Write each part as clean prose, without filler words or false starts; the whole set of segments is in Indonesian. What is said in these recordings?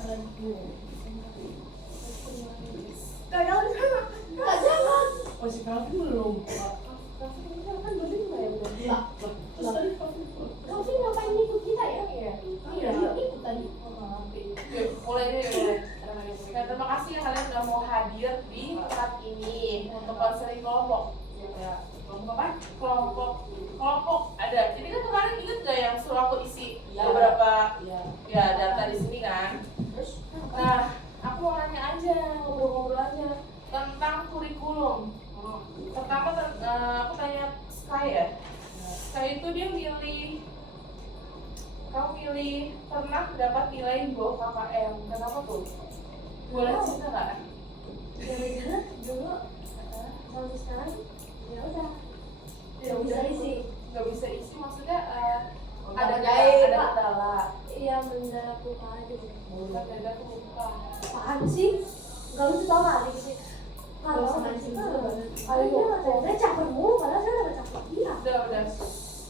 Aduh. Jangan. Oh, si Calvin belum. Kan belum ya belum. Terus tadi Calvin belum. Calvin ngapain ikut kita ya? Iya. Ikut tadi. Yuk, mulai deh, mulai. Nah, terima kasih ya kalian sudah mau hadir di tempat ini untuk konseling kelompok. Ya, kelompok apa? Kelompok ada. Jadi kan kemarin ingat gak yang suruh aku isi beberapa ya data di sini kan? Nah, aku mau nanya aja, ngobrol-ngobrol aja tentang kurikulum. Pertama aku tanya Sky ya. Sky itu dia kamu milih pernah dapat nilai di bawah KKM. Kenapa tuh? Boleh cerita nggak? Gara-gara dulu sampai sekarang ya udah. Nggak bisa isi maksudnya Ada ada gaya, Pak. kendala. Iya mendadak lupa aja. Mendadak lupa. Apaan sih? Gak lucu tau gak Adik sih? Kalau sama sih ayo saya caper mulu padahal saya udah caper dia. Udah.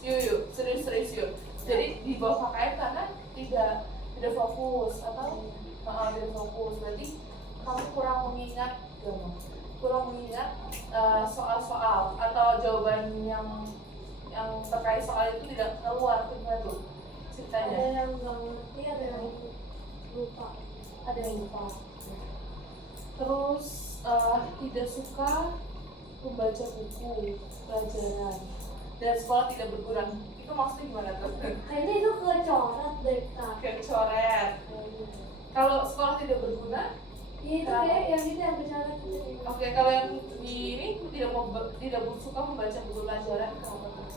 Yuk, serius yuk. Jadi di bawah KKM karena tidak fokus atau tidak fokus. Berarti kamu kurang mengingat soal-soal atau jawaban yang terkait soal itu tidak keluar gimana tuh ceritanya? Ada yang nggak ngerti, ada yang lupa. Terus tidak suka membaca buku pelajaran dan sekolah tidak berguna. Itu maksudnya gimana tuh? Kayaknya itu kecoret deh Kak. Kecoret. Kalau sekolah tidak berguna? Iya itu kayak yang itu yang kecoret. Oke, kalau yang di ini tidak suka membaca buku pelajaran kenapa tuh?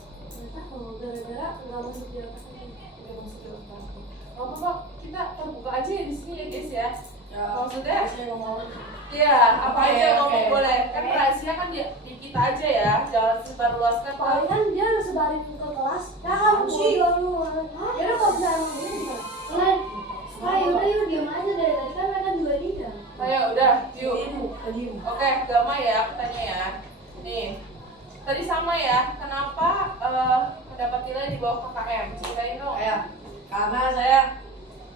Entah gara-gara nggak masuk di otak. Tidak masuk di otak. Apa kita terbuka aja ya di sini ya guys ya. Maksudnya? Saya ngomong. Iya, apa Oke, aja ngomong oke. boleh. Kan rahasia kan di kita aja ya, jangan sebar luaskan. Paling kan dia udah sebarin ke kelas. Ya kamu sih lu. Ya udah kalau bisa emang gitu gimana? Selain udah yuk diam aja dari tadi kan mereka juga tidak. Ayo udah, yuk. Diem. Oke, Gama ya, aku tanya ya. Nih, tadi sama ya, kenapa mendapat nilai di bawah KKM? Ceritain dong. Karena saya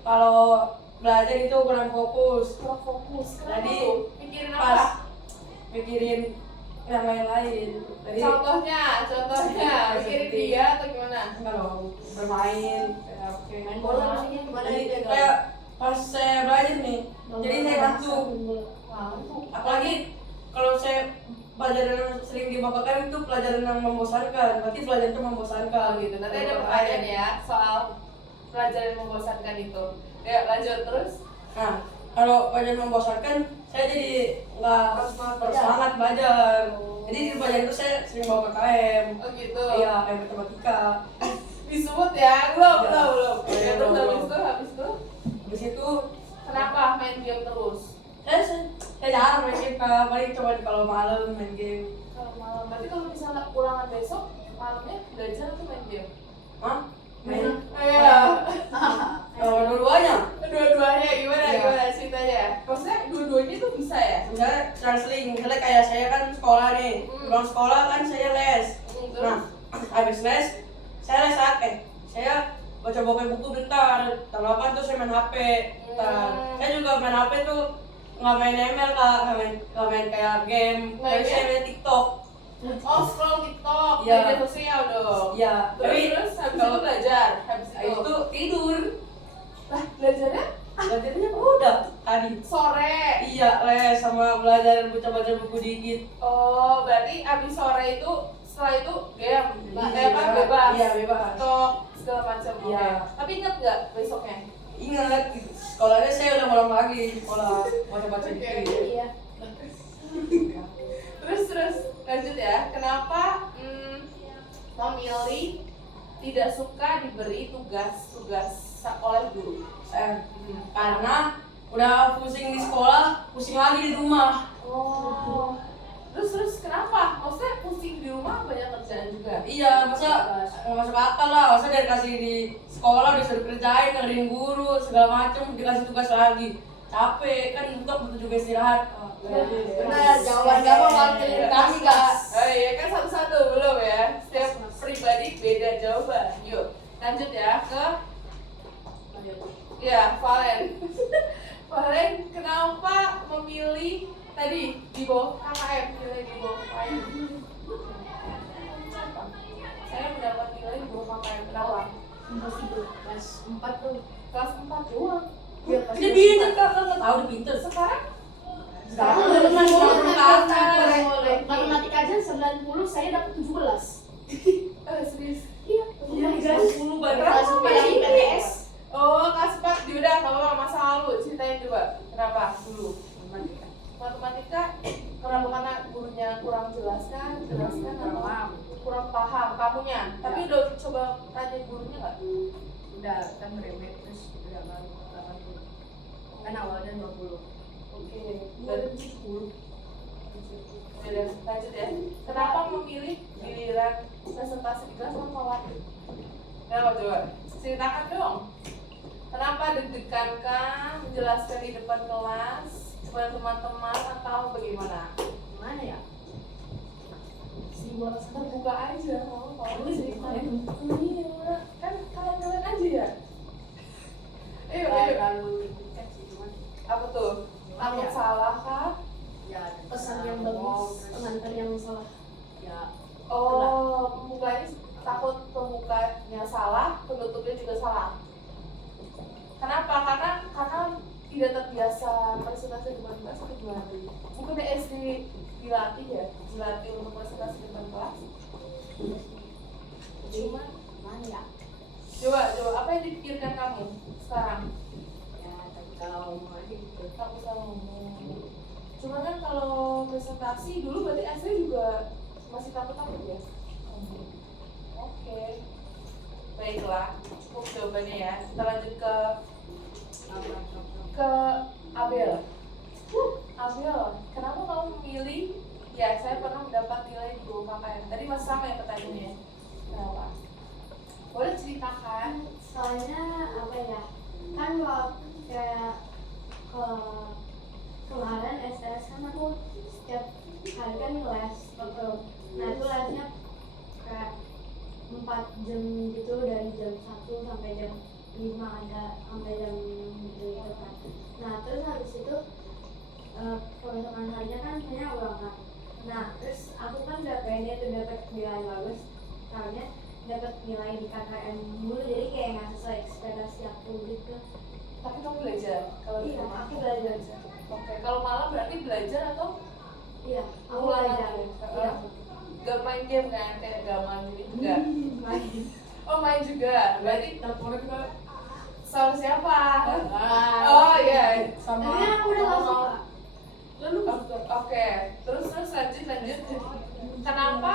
kalau belajar itu kurang fokus. Kurang fokus. Kenapa Jadi, tuh? Mikirin pas apa? mikirin yang lain. Jadi Contohnya, mikirin seperti- dia atau gimana? kalau bermain kayak oke. Main bola maksudnya gimana Jadi gitu ya? kayak pas saya belajar nih, jadi saya ngantuk. Ngantuk. Apalagi kalau saya pelajaran yang sering dibawakan itu pelajaran yang membosankan, berarti pelajaran itu membosankan Gitu. Nanti ada pertanyaan ya soal pelajaran yang membosankan itu. Ya, lanjut terus. Nah, kalau pelajaran membosankan, saya jadi nggak bersemangat belajar. Jadi di pelajaran itu saya sering bawa KKM. Oh gitu. Iya, kayak matematika. Disebut ya? Belum. Iya, Ya, terus belum. habis itu Habis itu kenapa main game terus? saya jarang main game, paling cuma kalau malam main game. Kalau malam, berarti kalau misalnya ulangan besok malamnya belajar atau main game? Hah? Main? Iya. Dua-duanya. Dua-duanya gimana Iya. ceritanya? Maksudnya dua-duanya tuh bisa ya? Misalnya seling, misalnya kayak saya kan sekolah nih, pulang sekolah kan saya les. Terus? Nah, habis les, saya baca buku bentar, apa tuh saya main HP. Bentar. Saya juga main HP tuh nggak main ML Kak, nggak main kayak game, tapi saya main TikTok. Oh, scroll TikTok, Iya. media sosial dong. Iya, Terus habis itu belajar, habis itu tidur. lah belajarnya Belajarnya udah tadi. sore. Iya, les sama belajar baca buku dikit. Oh, berarti abis sore itu setelah itu game, Iya, bebas. Iya, bebas. TikTok segala macam. Iya. Oke. Tapi ingat nggak besoknya? Ingat, sekolahnya saya udah malam lagi sekolah baca dikit. Iya. Terus lanjut ya. Kenapa memilih tidak suka diberi tugas oleh guru? Karena udah pusing di sekolah, pusing lagi di rumah. Oh. Terus kenapa? Maksudnya pusing di rumah banyak kerjaan juga. Iya, masa nggak masuk akal lah. Masa dari kasih di sekolah disuruh kerjain, dengerin guru segala macem, dikasih tugas lagi. Capek kan, untuk butuh juga istirahat. Benar, jawaban kamu wakil kami Kak. Oh iya kan satu-satu belum ya. Setiap pribadi beda jawaban. Yuk lanjut ya ke ya Valen. Valen, kenapa memilih tadi di bawah KKM, nilai di bawah KKM? Kenapa? Saya mendapat nilai di bawah KKM, kenapa? Impossible. Kelas 4 tuh. Kelas 4 doang. Iya, pas Jadi kan kakak tahu udah pinter. Sekarang? Sekarang Kalau udah masih dulu ke kan atas. matematika aja 90, saya dapat 17. Serius? Iya, Iya, guys. 10 banget. Kelas 4 di PTS. Oh, kelas 4, yaudah gak apa-apa, masa lalu, ceritain coba. Kenapa dulu? Matematika, kenapa? Karena gurunya kurang jelaskan atau kurang paham kamunya. Tapi udah coba tanya gurunya nggak? Udah kan merembet terus udah baru 80. Kan awalnya 20. Oke, dari 10. Udah, lanjut ya. Kenapa memilih giliran presentasi di kelas kan khawatir? Kenapa coba? Ceritakan dong. Kenapa deg-degan kah menjelaskan di depan kelas kepada teman-teman atau bagaimana? Gimana ya? Terbuka aja, kalau cerita. Iya, kan kalian aja ya. Ayo. Terlalu dekat sih, cuman Apa tuh? Takut ya? salah kah? Ya Pesan yang bagus, pengantar yang salah. Ya Oh, pembukanya takut pembukanya salah, penutupnya juga salah. Kenapa? Karena tidak terbiasa presentasi depan kelas atau gimana? Bukan SD dilatih ya, dilatih untuk presentasi depan kelas. Cuma, gimana ya? coba apa yang dipikirkan kamu sekarang? Ya tapi kalau ngomong aja gitu. Kamu salah ngomong. Cuma kan kalau presentasi dulu berarti SD juga masih takut ya? Oke. Baiklah, cukup jawabannya ya. Kita lanjut ke Abel. Abel, kenapa kamu memilih? Ya, saya pernah mendapat nilai di bawah KKM. Tadi masih sama ya pertanyaannya. Kenapa? Boleh ceritakan? Soalnya apa ya? Kan waktu kayak kemarin STS kan aku setiap hari kan les gitu. Nah itu lesnya kayak 4 jam gitu, dari jam 1 sampai jam 5 ada sampai jam 6 gitu kan. Nah terus habis itu kebesokan harinya kan saya ulangan. Nah terus aku kan udah pede tuh dapat nilai bagus, soalnya dapat nilai di KKM dulu, jadi kayak nggak sesuai ekspektasi aku gitu. Tapi kamu belajar? Kalau di Iya, rumah? aku belajar. Oke, kalau malam berarti belajar atau Iya, aku ulangan? belajar. Iya. Gak main game kan? Kayak gaman gitu? Enggak? Main. Oh main juga? Berarti Teleponnya juga sama siapa? Ah. Oh iya. sama. Tapi kan aku udah nggak suka. Lalu oke, terus lanjut. Kenapa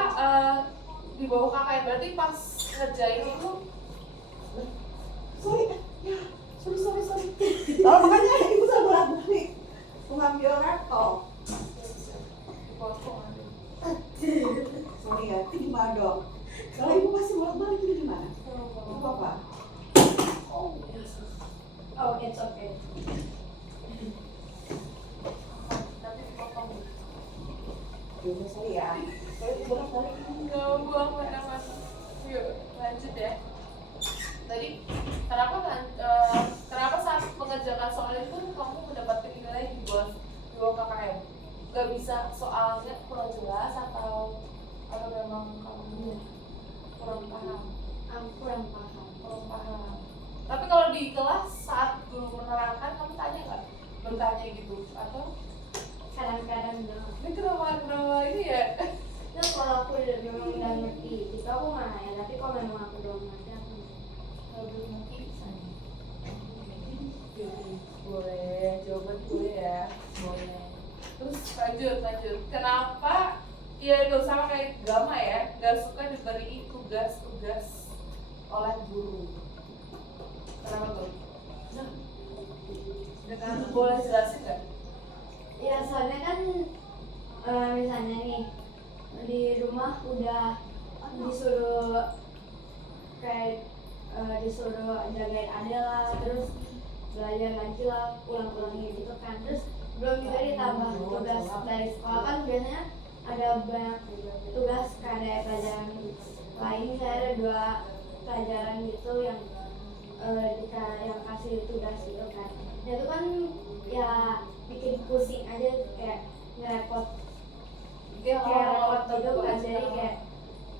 di bawah KKM? Berarti pas ngerjain itu Sorry. Oh, makanya ibu sama bolak-balik mengambil laptop. dipotong nanti. Sorry ya, itu gimana dong? Kalau ibu masih bolak-balik itu gimana? Ibu apa? Oh, it's okay. Nanti dipotong. Ibu sorry ya. Kalau ibu bolak-balik Nggak buang mana-mana. Yuk lanjut ya. Tadi kenapa saat mengerjakan soal itu kamu mendapatkan nilai di bawah KKM? Gak bisa soalnya kurang jelas atau memang kamu kurang paham? Aku kurang paham. Kurang paham. Tapi kalau di kelas saat guru menerangkan kamu tanya nggak? Bertanya gitu atau Kadang-kadang dong. ini kenapa ini ya? Nah, kalau aku memang udah ngerti, itu aku nggak nanya. Tapi kalau memang aku belum ngerti, aku Kalau belum ngerti tanya. Boleh, jawaban boleh ya. Boleh. Terus lanjut. Kenapa? Ya gak sama kayak Gama ya, gak suka diberi tugas-tugas oleh guru. Kenapa tuh? Boleh jelasin nggak? ya soalnya kan misalnya nih di rumah udah disuruh kayak disuruh jagain Ade lah, terus belajar lagi lah, ulang-ulangin gitu kan. Terus belum juga ditambah tugas dari sekolah, kan biasanya ada banyak tugas kayak pelajaran lain. Saya ada 2 pelajaran gitu yang yang kasih tugas gitu kan. Nah itu kan ya pusing aja kayak ngerepot Dia kayak mau repot gitu kan, jadi kayak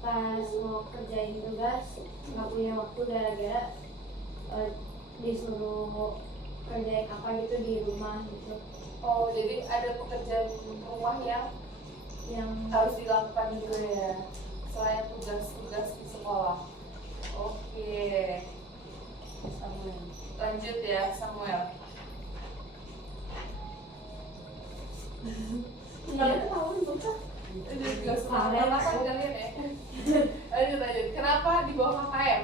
pas mau kerjain tugas nggak punya waktu gara-gara disuruh kerjain apa gitu di rumah gitu Oh, jadi ada pekerjaan rumah yang harus dilakukan juga ya selain tugas-tugas di sekolah. Oke. Samuel. Lanjut ya, Samuel. nggak tahu bukan Udah juga semangat kan kalian ya. Lanjut. Kenapa di bawah KKM?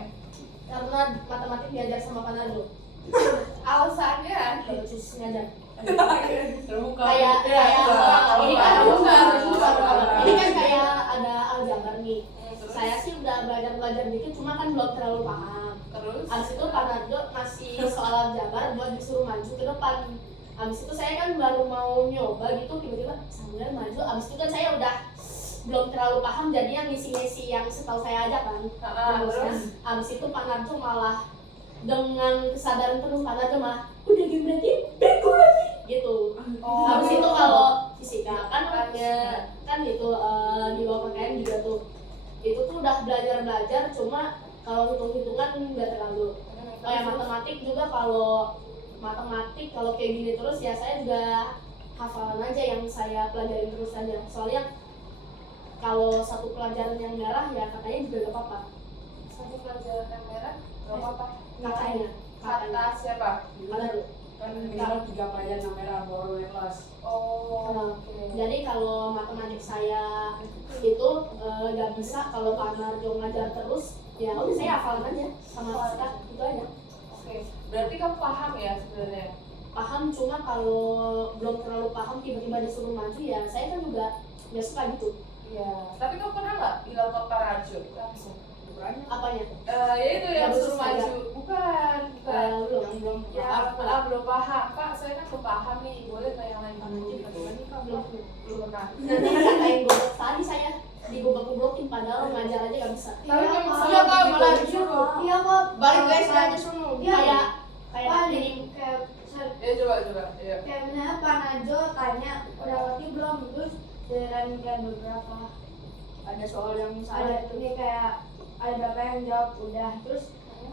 karena matematik diajar sama Panado Alasannya? kalau cis ngajar Terbuka. kayak Ya, ini kan terbuka. ini kan kayak ada aljabar nih. Terus? Saya sih udah belajar dikit, cuma kan belum terlalu paham. Terus? Abis itu Pak Nardo ngasih soal aljabar buat disuruh maju ke depan. Abis itu saya kan baru mau nyoba gitu, tiba-tiba Samuel maju. Abis itu kan saya udah belum terlalu paham, jadi yang ngisi-ngisi yang setahu saya aja kan. Terus? Abis itu Pak Nardo malah dengan kesadaran penuh Pak Nardo malah udah berarti bego lagi gitu. Oh. Habis itu kalau fisika kan ya kan itu di bawah PKN juga tuh itu tuh udah belajar cuma kalau hitung-hitungan nggak terlalu kayak matematik juga kalau kayak gini terus ya saya juga hafalan aja yang saya pelajarin terus aja soalnya kalau satu pelajaran yang merah ya katanya juga gak apa-apa Satu pelajaran yang merah? Gak apa-apa. katanya Kata siapa? Mana tuh? Kan minimal 3 pelajaran yang merah baru naik kelas. Oh, oke. Jadi kalau matematik saya itu nggak bisa kalau Pak Narjo ngajar terus ya udah saya hafalan aja sama fisika itu aja Oke. Berarti kamu paham ya sebenarnya? paham cuma kalau belum terlalu paham tiba-tiba disuruh maju ya saya kan juga nggak suka gitu Iya. Tapi kamu pernah nggak bilang ke Pak Rajo langsung? apanya Ya itu yang Yang suruh khusus maju. Bukan. belum Ya, belum paham. Pak, saya kan belum paham nih. Boleh nggak yang lain aja? Bagaimana nih, Kak? belum Belum pernah. nanti katain goblok tadi saya digobok-goblokin padahal ngajar aja nggak bisa Tapi memang Iya, saya Kak, begitu. malah disuruh. Iya kok Balik guys, Kayak- aja semua. kayak kayak Pak, ini kayak Ya coba. Ya. kayak misalnya Pak Najo tanya udah ngerti belum, terus giliran kayak beberapa ada soal yang ada ini kayak ada berapa yang jawab udah, terus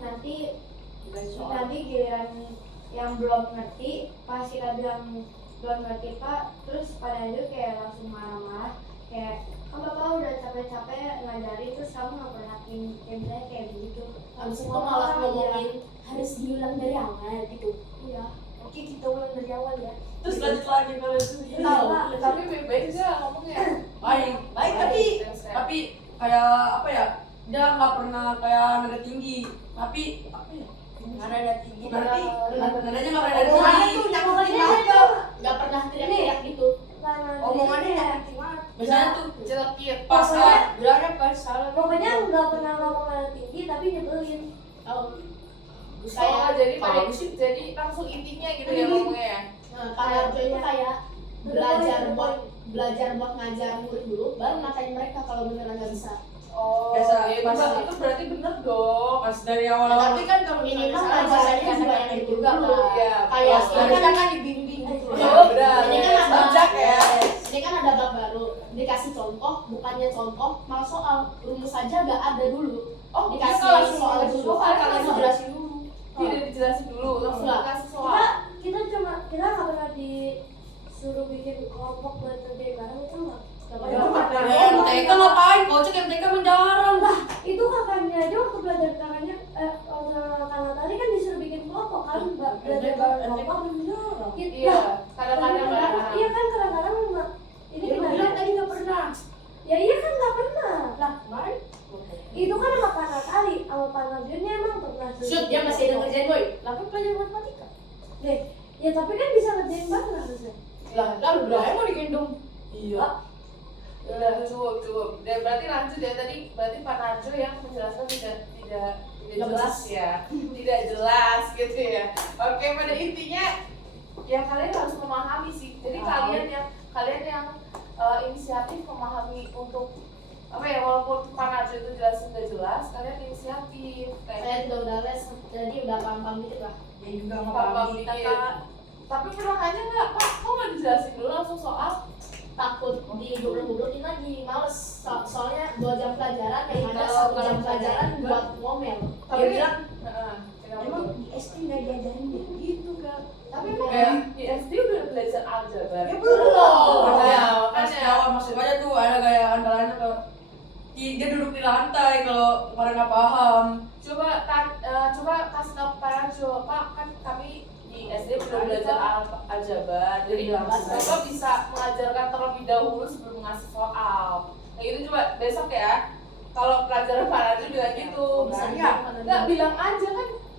nanti giliran yang belum ngerti pas kita bilang belum ngerti Pak, terus Pak Najo kayak langsung marah-marah kayak kan Bapak udah capek-capek ngajarin terus kamu nggak perhatiin kayak misalnya kayak begitu. habis itu malah ngomongin harus diulang dari awal gitu Iya. oke kita ulang dari awal ya Terus lanjut lagi kalau itu. Tapi baik-baik aja ngomongnya. Baik tapi kayak apa ya? Dia nggak pernah kayak nada tinggi, tapi apa ya? Nada tinggi. Berarti nadanya nggak pernah nada tinggi. nggak pernah teriak-teriak gitu Omongannya Biasanya tuh Jelekit. pas Pokoknya- bilangnya pas salah. pokoknya nggak pernah ngomong nada tinggi tapi nyebelin. oh Saya jadi pada jadi langsung intinya gitu ya ngomongnya ya. Pak Narjo itu kayak belajar buat ngajar murid dulu baru ngatain mereka kalau beneran nggak bisa Oh, Biasa, ya, pas- itu berarti bener dong. Pas dari awal-awal. kan kalau minimal pelajarannya juga yang gitu juga kan Iya, kayak ini kan kan dibimbing gitu. Oh, benar. ini kan ada Bijak ya. ini kan ada bab baru dikasih contoh bukannya contoh malah soal rumus saja nggak ada dulu Oh, dikasih kita langsung soal dulu Oh, kalian langsung jelasin dulu Tidak dijelasin dulu, langsung Enggak. dikasih soal. Kita nggak pernah disuruh bikin kelompok buat kerjain bareng itu nggak. MTK ngapain? Kocek MTK menjarang. Lah itu kakaknya aja waktu belajar kakaknya kakak tadi kan disuruh bikin kelompok kan belajar bareng kelompok. menjarang. Iya, kadang-kadang Iya kan kadang-kadang ini Dia gimana? bilang tadi nggak pernah. Ya iya kan nggak pernah. Lah, baik. Itu kan sama Pak kali, sama Pak Narjonya emang pernah. shoot dia masih ada ngerjain boy Lah kan pelajaran matematika. Deh, ya tapi kan bisa ngerjain bareng harusnya. lah udah mau digendong. Iya. Udah cukup. Dan berarti lanjut ya tadi berarti Pak Narjo yang menjelaskan tidak jelas ya. Tidak jelas gitu ya. Oke, pada intinya ya kalian harus memahami sih. Jadi kalian yang inisiatif memahami untuk apa ya, walaupun Pak Narjo itu jelasin gak jelas, kalian inisiatif saya kayak juga udah les jadi udah paham dikit lah Dia juga paham ngapalin dikit. kita. Tapi pernah nanya nggak, Pak, kok nggak jelasin dulu langsung soal. takut digubruk-gubrukin lagi, males. Soalnya 2 jam pelajaran yang ada Kalau 1 jam kalau pelajaran pelajaran, buat ngomel. Dia Tapi- bilang, Emang di SD nggak diajarin kayak gitu kan? tapi emang Kayak di SD udah belajar aljabar. Ya belum. ya pas makanya. awal masuk aja tuh ada gaya andalannya ke dia duduk di lantai kalau orang nggak paham. Coba kasih tahu Pak Jo, Pak, kan kami di SD belum belajar aljabar, jadi Bapak bisa mengajarkan terlebih dahulu sebelum ngasih soal. Kayak gitu coba besok ya. Kalau pelajaran Pak Rajo bilang gitu, Banyak. nggak bilang aja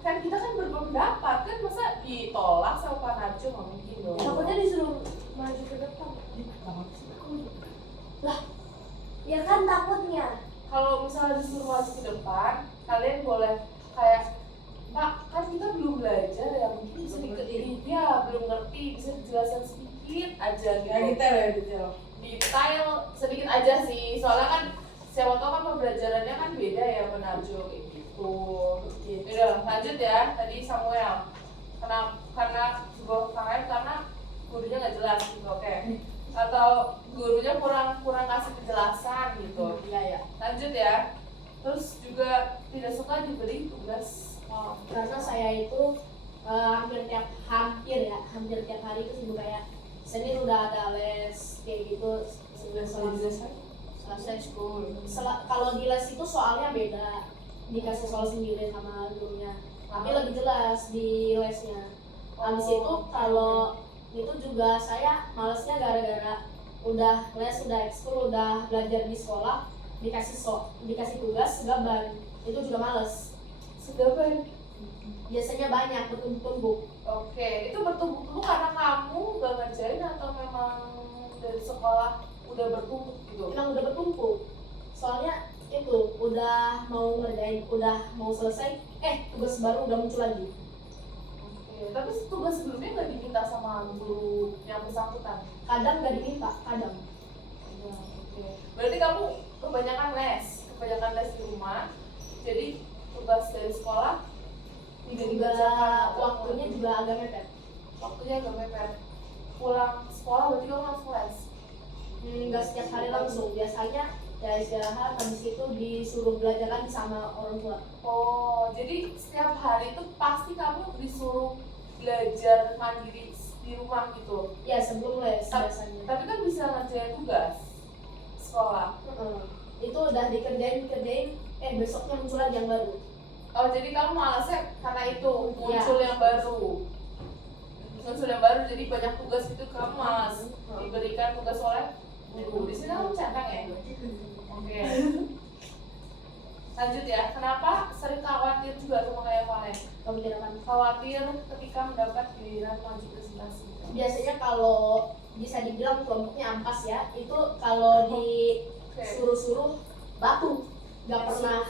kan kita kan berpendapat kan, masa ditolak sama Pak Rajo nggak mungkin dong. takutnya disuruh maju ke depan. Lah, ya kan takutnya. Kalau misalnya disuruh maju ke depan, kalian boleh kayak, Pak, kan kita belum belajar ya, mungkin bisa belum ngerti, bisa dijelaskan sedikit aja gitu. Kayak detail ya detail. Detail sedikit aja sih, soalnya kan siapa tahu kan pembelajarannya kan beda ya Menarjo kayak gitu. Udah lanjut ya, tadi Samuel. Karena sebuah KM karena gurunya nggak jelas gitu, oke. Atau gurunya kurang kasih penjelasan gitu. Iya ya. Lanjut ya. Terus juga tidak suka diberi tugas. Karena saya itu hampir tiap hari itu sibuk kayak seni udah ada les kayak gitu selesai school. Kalau di les itu soalnya beda, dikasih soal sendiri sama gurunya, tapi lebih jelas di lesnya. Habis itu kalau itu juga saya malesnya gara-gara udah les, udah ekskul, udah belajar di sekolah, dikasih tugas gaban, itu juga males. Segaban. Biasanya banyak bertumpuk-tumpuk. Oke, itu bertumpuk-tumpuk karena kamu gak ngerjain atau memang dari sekolah udah bertumpuk gitu? Emang udah bertumpuk. Soalnya itu udah mau ngerjain, udah mau selesai, tugas baru udah muncul lagi. Oke, tapi tugas sebelumnya nggak diminta sama guru yang bersangkutan? Kadang gak diminta, kadang. Ya, oke. Berarti kamu kebanyakan les di rumah. Jadi tugas dari sekolah tidak Juga dikerjakan atau waktunya juga agak mepet. Waktunya agak mepet. Pulang sekolah berarti kamu langsung les. Nggak setiap hari langsung, biasanya ya istirahat, habis itu disuruh belajar lagi sama orang tua. Oh, jadi setiap hari itu pasti kamu disuruh belajar mandiri di rumah gitu. Ya sebelum les biasanya. Tapi kan bisa ngerjain tugas sekolah. Itu udah dikerjain, besoknya muncul lagi yang baru. Oh, jadi kamu malasnya karena itu muncul Ya. yang baru. Muncul yang baru, jadi banyak tugas itu kamu malas diberikan tugas oleh guru. Di sini kamu centang ya? Oke. Lanjut ya. Kenapa sering khawatir juga sama kayak kalian? Kamu kira kan? Khawatir ketika mendapat giliran maju presentasi. Biasanya kalau bisa dibilang kelompoknya ampas ya, itu kalau disuruh-suruh batu, nggak pernah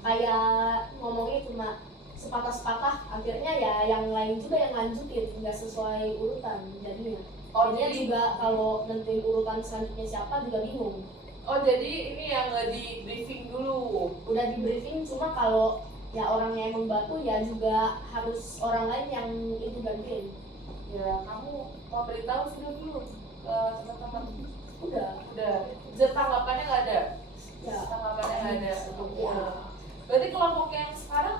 kayak ngomongnya cuma sepatah-sepatah, akhirnya ya yang lain juga yang lanjutin, nggak sesuai urutan jadinya. Oh, Jadinya jadi juga kalau nentuin urutan selanjutnya siapa juga bingung. Oh, jadi ini yang nggak di briefing dulu. Udah di briefing, cuma kalau ya orangnya emang batu ya juga harus orang lain yang itu gantiin. Ya, kamu mau beritahu sudah belum ke teman-teman? Udah. Tanggapannya nggak ada. Ya. Tanggapannya nggak ada. Ya. Berarti kelompok yang sekarang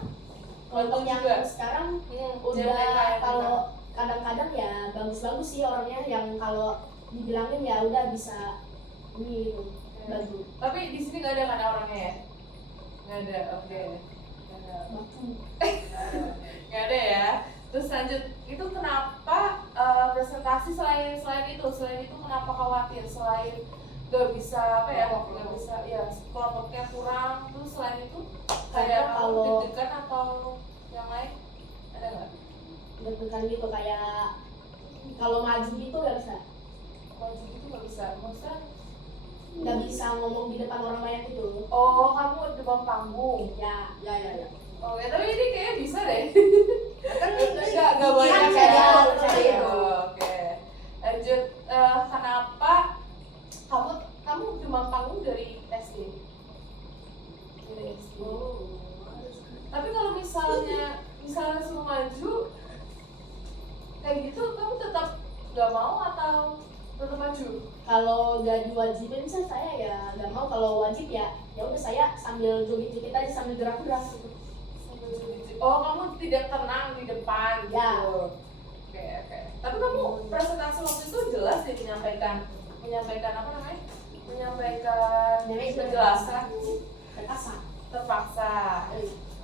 Kelompok yang juga. sekarang JPK udah ya, kalau kadang-kadang ya bagus-bagus sih orangnya, yang kalau dibilangin ya udah bisa ini gitu bantu. Tapi di sini nggak ada kan orangnya ya? Nggak ada, oke. Nggak ada ya. Terus lanjut, itu kenapa presentasi selain itu kenapa khawatir? Selain nggak bisa apa ya? Nggak bisa ya kelompoknya kurang. Terus selain itu kayak Karena kamu kalau- deg-degan atau yang lain ada nggak? deg-degan gitu kayak kalau maju gitu nggak bisa, Maju gitu nggak bisa. Maksudnya? nggak bisa ngomong di depan orang banyak gitu. Oh, kamu di bawah panggung. Ya. Oh ya, tapi ini kayaknya bisa deh. Kan Nggak banyak percaya, ya. percaya. Oh, oke. Lanjut, kenapa kamu demam panggung dari SD? Dari SD. Tapi kalau misalnya suruh maju kayak gitu, kamu tetap nggak mau atau tetap maju? Kalau nggak diwajibin sih saya ya nggak mau. Kalau wajib ya udah saya sambil joget-joget aja sambil gerak-gerak gitu. Oh, kamu tidak tenang di depan Ya. gitu. Oke. Tapi kamu presentasi waktu itu jelas deh menyampaikan apa namanya? Menyampaikan penjelasan terpaksa.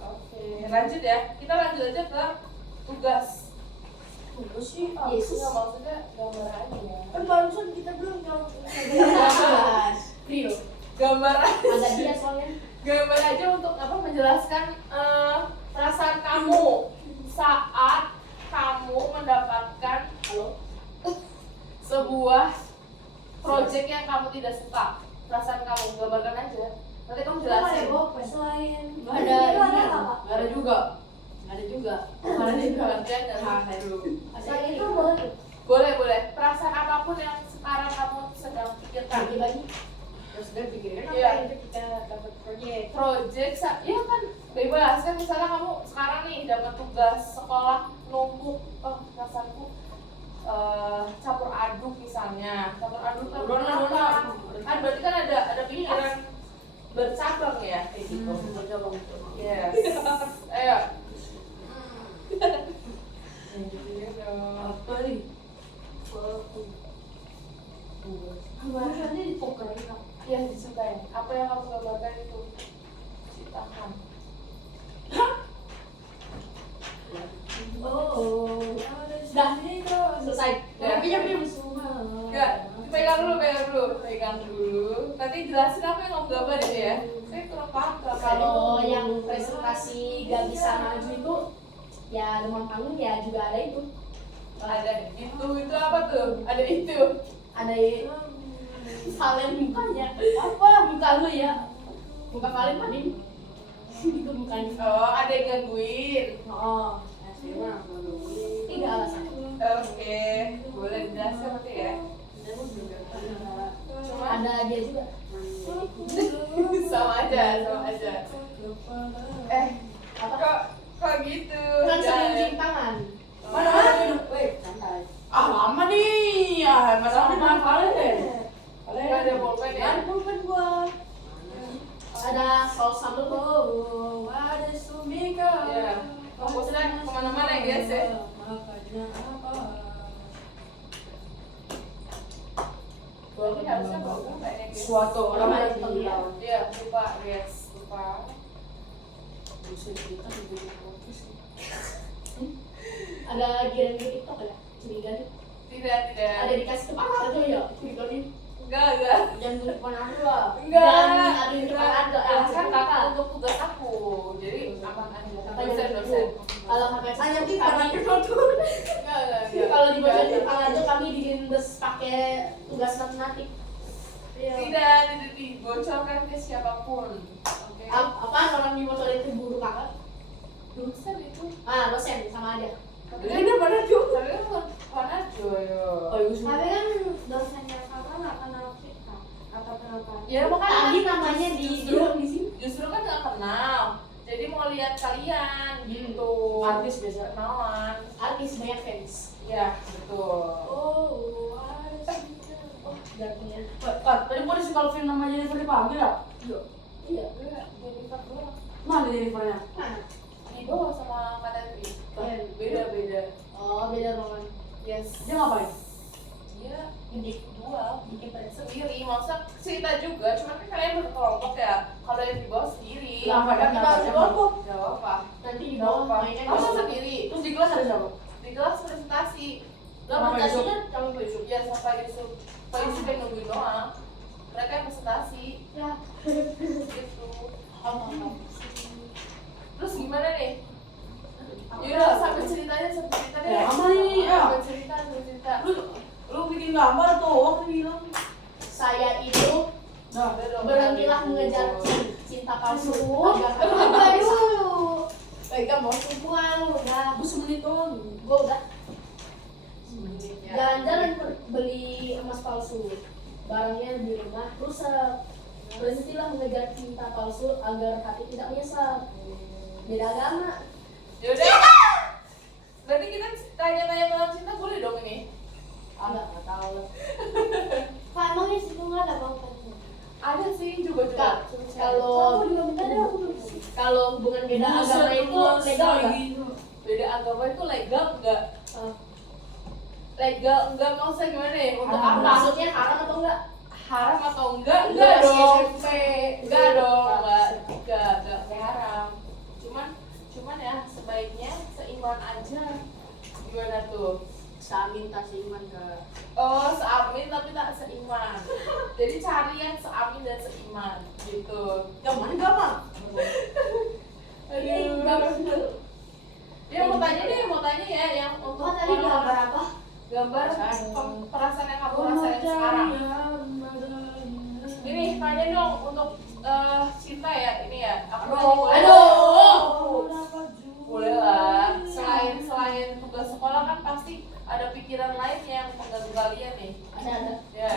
Oke, lanjut ya. Kita lanjut aja ke tugas. Tugas sih, Yesus. nggak maksudnya gambar aja ya. Kan barusan kita belum jawab. Rio. Gambar aja. Ada dia soalnya. Gambar aja untuk apa menjelaskan perasaan kamu saat kamu mendapatkan sebuah project yang kamu tidak suka. Perasaan kamu gambarkan aja. Nanti kamu jelasin. Selain Ada Nggak ada juga. Ada juga latihan dan dulu. selain itu boleh. Boleh. Perasaan apapun yang sekarang kamu sedang pikirkan. Bagi-bagi. Terus dia pikirin Iya. apa yang ketika dapat proyek. Ya kan bebas kan, misalnya kamu sekarang nih dapat tugas sekolah numpuk perasaanku campur aduk misalnya. Campur aduk kan Dona. kan berarti kan ada pikiran bercabang ya kayak gitu. Bercabang. Yes. Ayo. Apa nih? Barusannya ditukar. Yang disukai. Apa yang kamu gambarkan itu ciptakan. Dah, selesai. Ya. Enggak, pegang dulu. Nanti jelasin apa yang kamu gambarin ya. Saya kurang paham Kalau yang presentasi gak bisa maju itu ya demam panggung ya juga ada itu. ada itu apa tuh? Ada itu. Ada kalian mukanya apa muka lu ya? Muka kalian paling itu mukanya. Oh, ada yang gangguin. Oh, tiga alasan. Oke, boleh dijelaskan nanti ya. Cuma Ada dia juga. sama aja. Kok gitu? Kan sering Jangan. cium tangan. Mana? Wait, santai. Lama nih. Ya, masalah di mana kalian deh? Nggak ada pulpen ya? Ada pulpen gua. Ada saus sambal tuh. Ada sumika. Iya. Fokusnya kemana-mana ya guys ya. Makanya apa? Ini harusnya bawa kayaknya guys. Suatu orang Orang ada ada di yang dalam. Iya, lupa. Buset, kita dibikin fokus. Ada kirim ke TikTok ya? Curiga nih. Tidak. Ada dikasih kepala aja ya? Curiga nih. Enggak. Jangan di depan aku lah. Enggak. Jangan ada di depan ada. Kan Kan kakak. untuk tugas aku. Jadi aman aja. Kakak Dosen. Kalau kakak Hanya di kami Enggak. kalau di bawah kepala aja kami dirindes pakai tugas matematik. Tidak dibocorkan ke siapapun. Oke. Apa orang dibocorin ke guru kakak? Dosen itu. Dosen sama aja. Tapi kan mana Joyo. Oh, itu sih. Tapi kan dosennya kakak nggak kenal kita. Atau kenapa? Ya makanya Tadi namanya di sini. justru kan nggak kenal. Jadi mau lihat kalian gitu. Artis biasa. Kenalan. Artis banyak fans. Ya betul. Jatuhnya. Tadi gua disuruh kalau film namanya Jennifer dipanggil ya? Iya. Jennifer doang. Mana Jennifernya? Mana? Di bawah sama Kak Tetri. Beda. Oh, beda ruangan. Yes. Dia ngapain? Dia Gede. dual bikin pada sendiri. Maksudnya cerita juga. Cuman kan kalian berkelompok ya. Kalau yang di bawah sendiri. Kenapa? Kan kita harus Kenapa? kelompok. Gak apa. Nanti di bawah mainnya Kamu di sendiri. Terus di kelas ada siapa? Di kelas presentasi. Lah presentasinya kamu Pak Yusuf. Ya sampai Yusuf. Pak Yusuf yang nungguin doang. Mereka yang presentasi. Ya. Gitu. Oh. Terus gimana nih? Yaudah sampai ceritanya deh. Ya, aman ini, ya. Sampai cerita. Lu bikin gambar tuh, waktu bilang. Saya itu Nah, berhentilah mengejar cinta palsu. Baru. Baiklah mau semua lu udah. gua semenit doang. Gua udah Ya. jalan-jalan beli emas palsu. Barangnya di rumah rusak. Berhentilah mengejar cinta palsu agar hati tidak menyesal. Beda agama. Yaudah. Berarti kita tanya-tanya tentang cinta boleh dong ini? Kak, emang di situ nggak ada bang tadi? Ada sih juga. Kak, kalau hubungan beda agama itu legal nggak? Beda agama itu legal nggak? Legal enggak, maksudnya gimana ya? Untuk apa? Maksudnya haram atau enggak? Haram atau enggak? Enggak Enggak dong. SMP. Enggak dong, enggak haram. Cuman ya sebaiknya seiman aja. Gimana tuh? Seamin tak seiman Kak. Oh, seamin tapi tak seiman. Jadi cari yang seamin dan seiman gitu. Yang mana agama? Aduh. Ya mau tanya ya yang untuk Oh, tadi gambar apa? gambar perasaan yang kamu rasain sekarang. Ini tanya dong untuk cinta ya, ini ya. Aku boleh lah. Selain tugas sekolah kan pasti ada pikiran lain yang mengganggu kalian nih. Ada. Ya.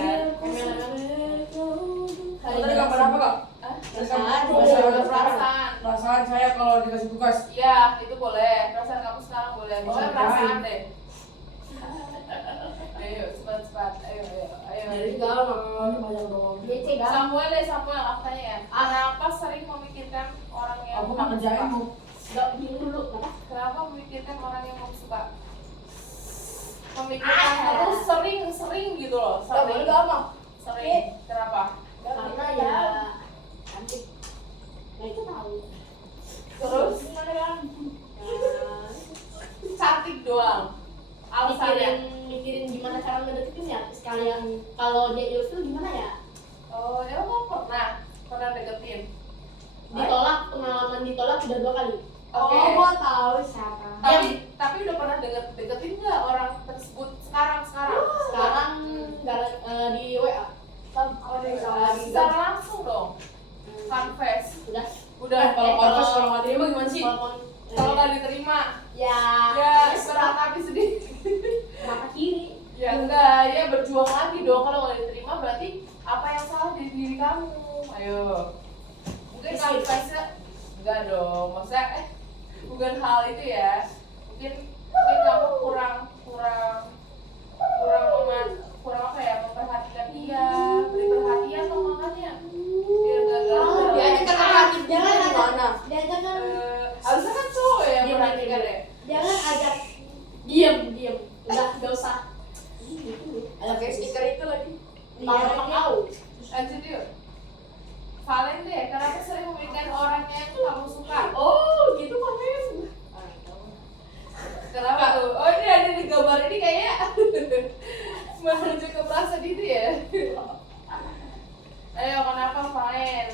Tadi gambar apa kak? Perasaan. Perasaan saya kalau dikasih tugas. Iya, itu boleh. Perasaan kamu sekarang boleh. Pokoknya perasaan deh. Ayo, cepat. Ayo. Dari galau. DC Samuel aku tanya ya. Kenapa sering memikirkan orang yang Aku nggak ngerjain suka? bu. Enggak bingung dulu, kenapa? Kenapa memikirkan orang yang kamu suka? Memikirkan terus sering gitu loh. Sering. Sering. Kenapa? Karena ya cantik. Nah itu tahu. Terus cantik doang. Alasannya. Mikirin gimana cara ngedeketin ya sekalian kalau dia ilfil gimana ya? Oh, emang kamu pernah deketin? Ditolak, pengalaman ditolak udah 2 kali. Oke. Oh, gua tahu siapa. Tapi udah pernah deketin nggak orang tersebut sekarang? Sekarang di WA. Secara langsung dong. Confess. Udah Kalau konfes kalau nggak terima gimana sih? Kalau nggak diterima, ya berat tapi sedih. mata kiri. Ya enggak, ya berjuang lagi dong. Kalau nggak diterima berarti apa yang salah di diri kamu? Ayo. Mungkin confessnya enggak dong. Maksudnya bukan hal itu ya. Mungkin kamu kurang apa ya, memperhatikan dia, beri perhatian dong makanya biar gak gagal. Dia aja kan perhatiin Jangan dia gimana? Jangan kan Harusnya kan cowok ya yang Diam, perhatikan diam. ya. jangan ajak Diam. Udah gak usah. Ada kayak stiker itu lagi. Tahu. Lanjut yuk. Valen deh, kenapa sering memikirkan orang yang kamu suka? Oh, gitu kamu. Kenapa tuh? Oh ini ada di gambar ini kayaknya menuju ke perasaan itu ya. Ayo kenapa Valen?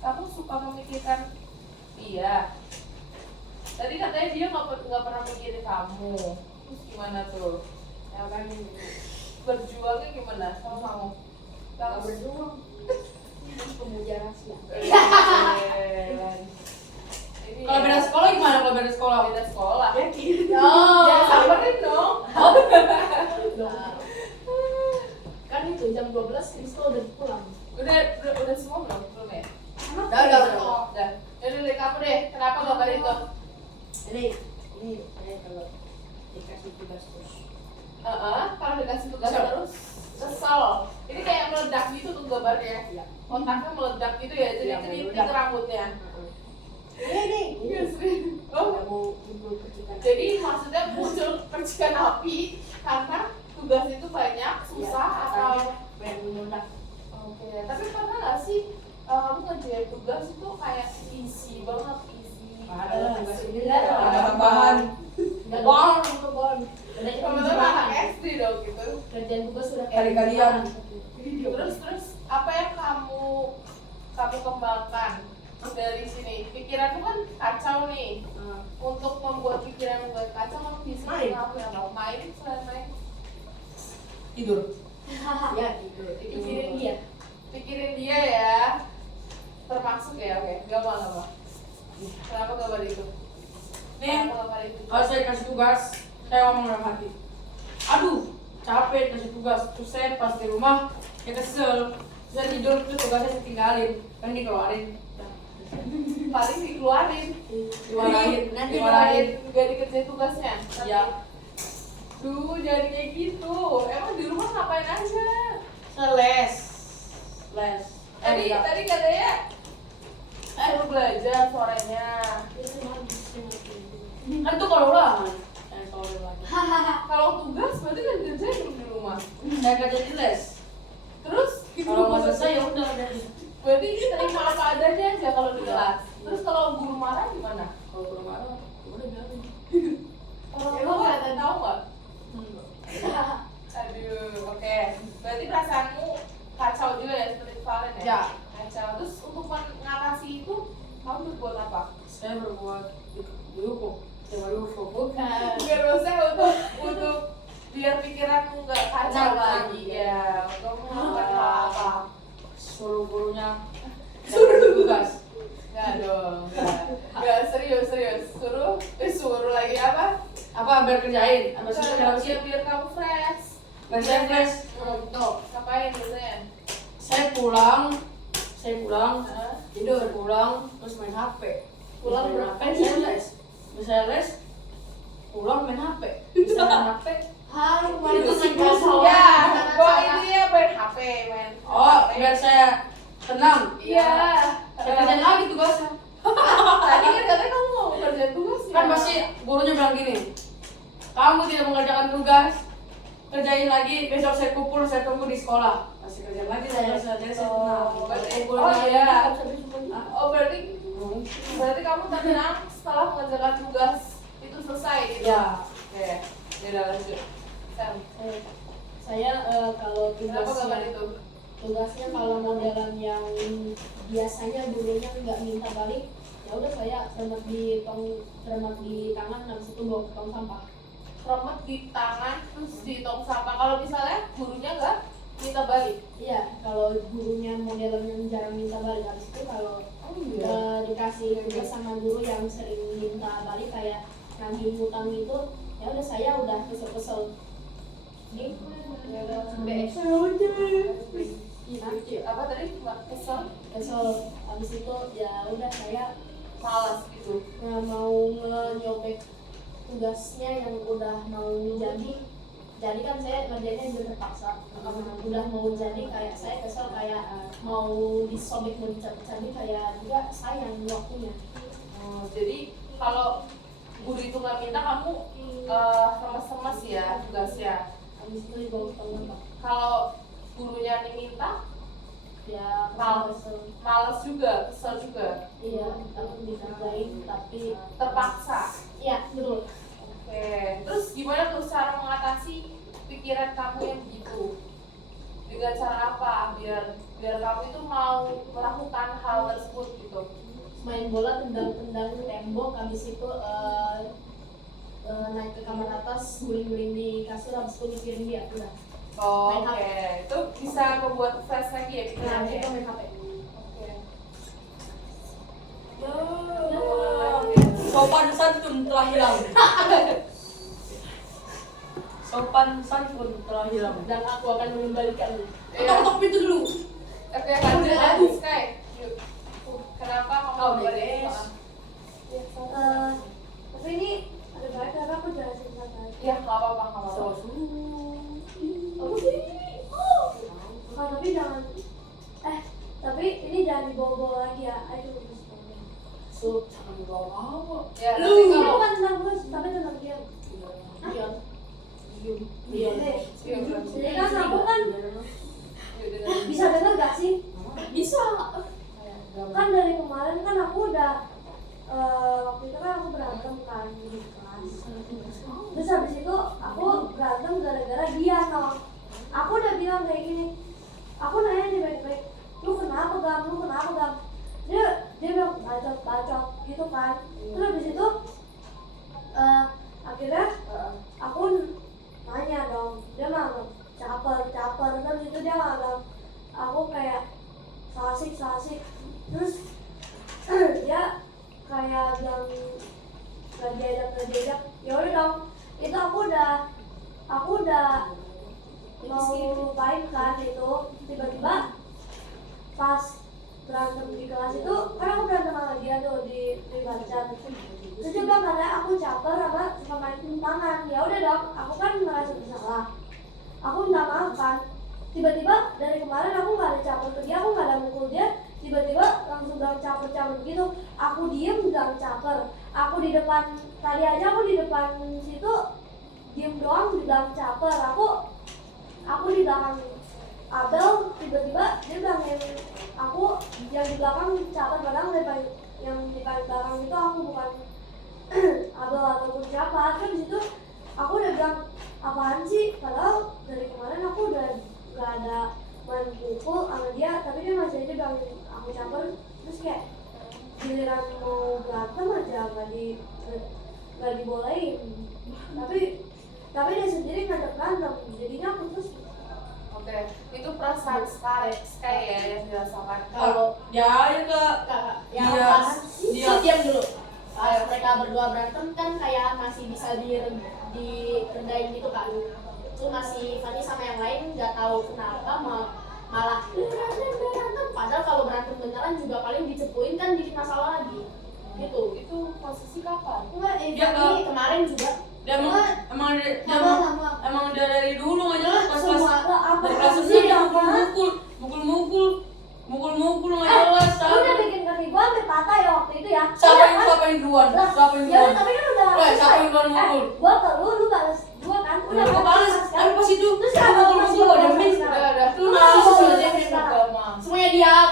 Kamu suka memikirkan dia. Tadi katanya dia nggak pernah mikirin kamu. Terus gimana tuh? Ya kan Berjuangnya gimana sama kamu? gak berjuang. Pemuja rahasia. Ini Kalau beda sekolah gimana? Kalau beda sekolah? beda sekolah. Oh. Ya samperin dong. Kan itu jam 12 Kristo udah pulang. Udah semua belum ya? Udah. Jadi dari kamu deh, kenapa gambar itu? Ini saya kalau dikasih tugas terus. Kalau dikasih tugas terus kesel. Ini kayak meledak gitu tuh gambarnya. Otaknya meledak gitu ya, jadi Iya, keriting meledak. rambutnya. Ini Iya sih. Oh, nggak mau timbul percikan. jadi maksudnya muncul percikan api karena tugas itu banyak, susah atau? Pengen meledak. Oke, tapi pernah nggak sih kamu ngerjain tugas itu kayak easy banget, easy? Ada tugas ini Iya. Ada tambahan. Udah bon. Udah kita Teman-teman anak SD dong gitu. kerjaan tugas sudah Kali-kalian. Terus apa yang kamu kembangkan dari sini? Pikiranmu kan kacau nih. Untuk membuat pikiran membuat kacau kamu bisa Main. ngelakuin apa? Main selain main. Tidur. Ya gitu. Pikirin dia ya. Termasuk ya, oke. Gambar. Kenapa gambar itu? Nih, Kenapa gambar itu? kalau saya kasih tugas, saya ngomong dalam hati. Aduh, capek kasih tugas. Terus saya pas di rumah, ya kesel. Saya tidur, terus tugasnya saya tinggalin. Kan dikeluarin. Paling dikeluarin. Diwalain. Dimarahin. Gak dikerjain tugasnya. Iya. Duh, jangan kayak gitu. Emang di rumah ngapain aja? Les. Les. Tadi katanya suruh belajar sorenya. Kan tuh kalau ulangan. Sore lagi. Kalau tugas berarti kan kerjain dong di rumah. Saya kerja di les. Terus Kalau nggak selesai ya udah dari. berarti terima apa adanya aja kalau di kelas. Terus kalau guru marah gimana? Kalau belum marah, ya udah biarin. Emang nggak tahu nggak? Aduh, oke. Berarti perasaanmu kacau juga ya seperti Valen ya? Ya. Kacau. Terus untuk mengatasi itu kamu berbuat apa? Saya berbuat dihukum. Saya dihukum. Bukan. Biar maksudnya untuk biar pikiranmu nggak kacau Tenang lagi ya. Kamu melakukan hal apa? Suruh gurunya. Suruh tugas. Nggak dong, nggak serius. Suruh lagi apa? Apa biar kerjain? Abis itu kerja apa sih? Biar kamu fresh. Biar saya fresh. Tuh, ngapain biasanya? Saya pulang, Hah? tidur, pulang, terus main HP. Pulang Main berapa HP, jam? saya les. Bisa les, pulang main HP. Bisa main HP. Hai, Itu sih Ya, gua intinya main HP, main. Oh, biar saya tenang. Iya. Saya kerjain lagi tugasnya. Tadi kan katanya kamu mau kerjain tugas ya? Kan pasti gurunya bilang gini, kamu tidak mengerjakan tugas, kerjain lagi, besok saya kumpul, saya tunggu di sekolah. Masih kerjain lagi saya, jadi saya tenang. Oh iya. Oh berarti kamu tenang setelah mengerjakan tugas itu selesai gitu? Ya. Oke, ya udah lanjut. Sam, Saya kalau kenapa gambar tugasnya itu? tugasnya kalau modelan yang biasanya gurunya nggak minta balik, ya udah saya remet di tangan, habis itu bawa ke tong sampah. Remet di tangan terus di tong sampah. Kalau misalnya gurunya nggak minta balik. Iya, kalau gurunya modelan yang jarang minta balik, habis itu kalau dikasih tugas sama guru yang sering minta balik kayak nagih hutang itu, ya udah saya udah kesel-kesel. Ini ya udah BX. Apa tadi? Kesel, habis itu ya udah saya Malas gitu. mau nyobek tugasnya yang udah mau jadi kan saya ngerjainnya juga terpaksa. Udah mau jadi kayak saya kesel kayak mau disobek, mau dicabut-cabut, kayak juga sayang waktunya. Jadi kalau guru itu nggak minta kamu remes-remes ya tugasnya. Habis itu dibawa ke tong sampah. Kalau gurunya diminta Ya Males. kesel. males juga, kesel juga. Iya, aku dikerjain tapi Terpaksa. iya betul. Oke. Terus gimana tuh cara mengatasi pikiran kamu yang begitu? Dengan cara apa? Biar kamu itu mau melakukan hal tersebut gitu. Main bola, tendang tembok, habis itu naik ke kamar atas, guling-guling di kasur, habis itu mikirin dia udah. Oke. Main HP. Itu bisa membuat fresh lagi ya Nah, pikirannya. itu main HP. Oke. Sopan santun telah hilang. Sopan santun telah hilang. Dan aku akan mengembalikannya. Ketok pintu dulu. Oke, lanjut lagi Sky. Yuk. Kenapa kamu Oh, balik? guys. Tapi ini ada banyak karena aku jelasin satu. Ya, nggak apa-apa, nggak apa-apa. Aku sih. Oh, tapi jangan. Tapi ini jangan dibawa-bawa lagi ya. Ayo terus. So, jangan bawa-bawa. Ya, Lu. nanti Ini kalau bukan tentang gue, tapi tentang dia. Iya. Iya. Jadi kan aku kan Yuk, dengerin. bisa dengar gak sih? Bisa. Kan dari kemarin kan aku udah waktu itu kan aku berantem kan di kelas. Terus habis itu aku berantem gara-gara dia no. Aku udah bilang kayak gini. Aku nanya dia baik-baik. Lu kenapa gam? Dia bilang bacot gitu kan. Terus habis itu akhirnya aku nanya dong. Dia malah caper. Terus itu dia malah aku kayak sasik. Terus dia kayak bilang ngejajak. Ya udah dong. Itu aku udah mau lupain kan itu. Tiba-tiba pas berantem di kelas itu kan aku berantem sama dia tuh di bacan. Terus dia bilang katanya aku caper sama suka main tangan. Ya udah dong, aku kan merasa bersalah. Aku minta maaf kan. Tiba-tiba dari kemarin aku nggak ada caper ke dia, aku nggak ada mukul dia. Tiba-tiba langsung bilang caper-caper gitu. Aku diem bilang caper. Aku di depan, tadi aja aku di depan situ diem doang bilang caper. Aku di belakang Abel, tiba-tiba dia bilangin aku yang di belakang caper, padahal yang di paling belakang itu aku bukan Abel ataupun siapa. Terus di situ aku udah bilang apaan sih, padahal dari kemarin aku udah gak ada main pukul sama dia, tapi dia masih aja bilang aku caper. Terus kayak giliran mau berantem aja gak dibolehin, tapi dia sendiri ngajak berantem, jadinya aku terus. Oke, itu perasaan Sky ya yang dirasakan. Kalau dia aja kak. yang Dia- pas dia- diam dulu. Pas mereka berdua berantem kan kayak masih bisa diredain gitu kan. Itu masih Fanny sama yang lain nggak tahu kenapa malah berantem. Padahal kalau berantem beneran juga paling dicepuin kan bikin masalah lagi. Gitu. Itu posisi kapan? Enggak, Dia Ini kemarin juga dia emang dia dari dulu nggak jelas pas apa dari kelas sih dia apa? mukul nggak jelas. Lu udah bikin kaki gua sampai patah ya waktu itu ya. Siapa yang duluan? Ya udah, tapi kan udah Weh, siapa yang duluan mukul? Gua ke lu balas gua kan. Udah Gua balas, tapi pas itu Terus dia kenapa mukul pas gua gua dia balas miss. sekarang? Udah. Lu Langsung nangis aja aja nih agama. semuanya diam.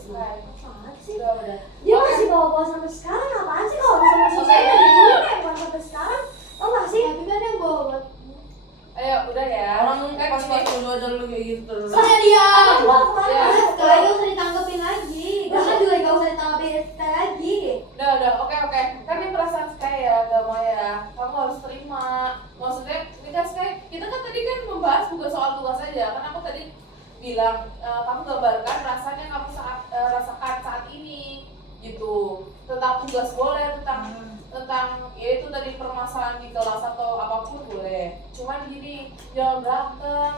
Sky. Apaan sih? Udah. Dia masih bawa-bawa sampai sekarang, apaan sih kalau sama selesai dari dulu kayak bukan sampai sekarang. Oh nggak sih? Tapi kan yang bawa Ayo, udah ya. Orang kan pas gini. dulu aja lu kayak gitu terus. Semuanya diam. gua kemarin Ya. gak usah ditangkepin lagi. Bahkan juga gak usah ditangkepin lagi. Udah. Oke. Kan ini perasaan Sky ya, agama ya. Kamu harus terima. Maksudnya, ini kan Sky, kita kan tadi kan membahas bukan soal tugas aja. Kan aku tadi bilang, kamu gambarkan perasaan yang kamu rasakan saat ini. Gitu. Tentang tugas boleh, tentang ya itu tadi permasalahan di kelas atau apapun boleh. Cuman gini, jangan berantem.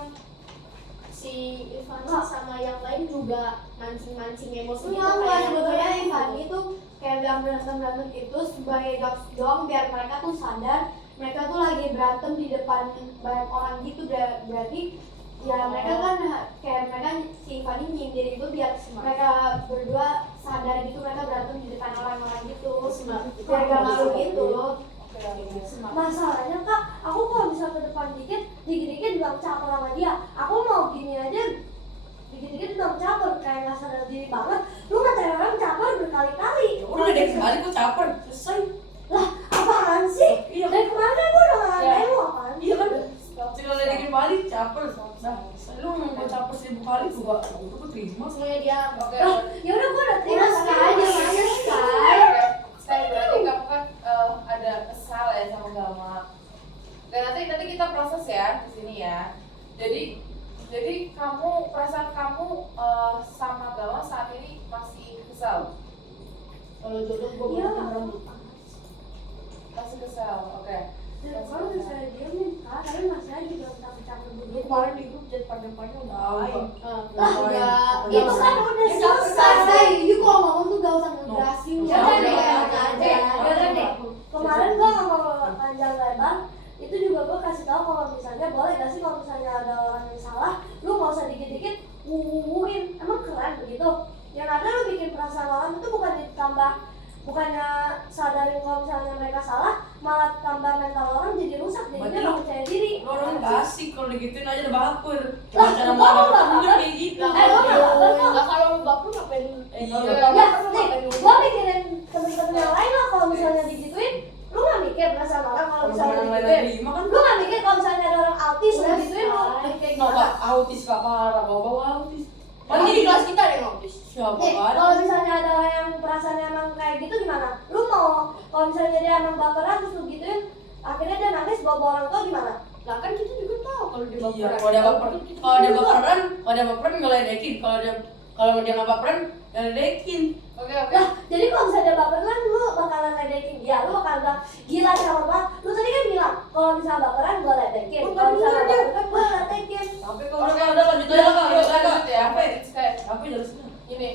Si Irfan sama yang lain juga mancing-mancing emosi gitu Enggak, kayak yang sebetulnya kemarin Fanny itu. tuh kayak bilang berantem itu sebagai jokes doang biar mereka tuh sadar mereka tuh lagi berantem di depan banyak orang gitu. Berarti ya mereka kan kayak mereka si Fanny nyindir itu biar mereka berdua sadar gitu mereka berantem di depan orang-orang gitu biar gak malu gitu. Masalahnya kak, aku kalau bisa ke depan dikit bilang caper sama dia. Aku mau gini aja dikit-dikit bilang caper, kayak gak sadar diri banget. Lu ngatain orang caper berkali-kali. Udah deh kembali gua caper selesai. Lah, apaan sih? Iya. Dari kemarin kan gua udah ngatain lu apaan sih? Iya kan? Sekali lagi kembali caper. Nah, lu mau caper 1000 kali juga gua terima. Semuanya diam. Oke. Lah, ya udah gua udah terima sekali aja mana Sky. Sky berarti kamu kan ada kesal ya sama Gama. Dan nanti kita proses ya di sini ya. Jadi kamu perasaan kamu sama Gama saat ini masih kesal. Kalau jodoh gue Iya. mau rambut. Masih kesal. Oke. Dan kalau misalnya dia minta, tapi masih aja bilang caper-caper Lu begitu. kemarin di grup chat pagi-pagi udah ngapain? Lah, Udah. itu kan udah selesai. You kalau ngomong tuh gak usah ngegasin. No. Ya udah deh, No. aja. Ya udah deh. Kemarin gua ngomong panjang lebar, itu juga gua kasih tahu kalau misalnya boleh gak sih kalau misalnya ada orang yang salah, lu gak usah dikit-dikit wuwuin. Emang keren begitu? Yang ada lu bikin perasaan orang itu bukannya sadarin kalau misalnya mereka salah, malah tambah mental orang jadi rusak, jadinya Berarti gak percaya diri. Lu orang gak asik kalau digituin aja udah baper. Lah, Cara gua marah nggak temen baper. kayak gitu. Lo gak baper kok. Nah, kalau lu baper ngapain? Iya. Ya, nih, gua mikirin temen-temen yang lain lah kalau misalnya digituin, lu gak mikir perasaan orang kalau misalnya Temen-temen yang lain digituin. terima kan. Lu gak mikir kalau misalnya ada orang autis udah digituin lu kayak Nggak, gimana? Kak, autis Kak, parah, bawa autis. Paling di kelas kita ada yang autis. Siapa Nih, kan? kalau misalnya ada orang yang perasaannya emang kayak gitu gimana? Lu mau kalau misalnya dia emang baperan terus lu gituin, akhirnya dia nangis bawa orang tua gimana? Lah kan kita juga tahu kalau dia Iya, baperan. kalau dia baperan ngeledekin. Kalau dia nggak baperan, ngeledekin. Oke. Lah, jadi kalau misalnya dia baperan, lu bakalan ledekin dia, lu bakal bilang gila siapa banget. Lu tadi kan bilang kalau misalnya baperan gua ledekin, kalau misalnya baperan gua ledekin. Tapi kalau udah lanjut aja Kak, lanjut aja Kak. ya. Capek. Capek dari sini. Ini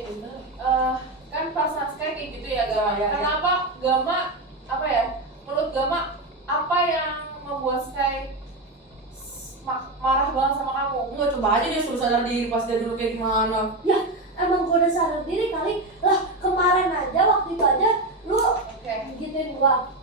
kan perasaan Sky kayak gitu ya Gama. Iya. Kenapa Gama marah banget sama kamu. Enggak, coba aja dia suruh sadar diri pas dia dulu kayak gimana. Ya emang gue udah sadar diri kali lah, kemarin aja waktu itu aja lu Oke. gituin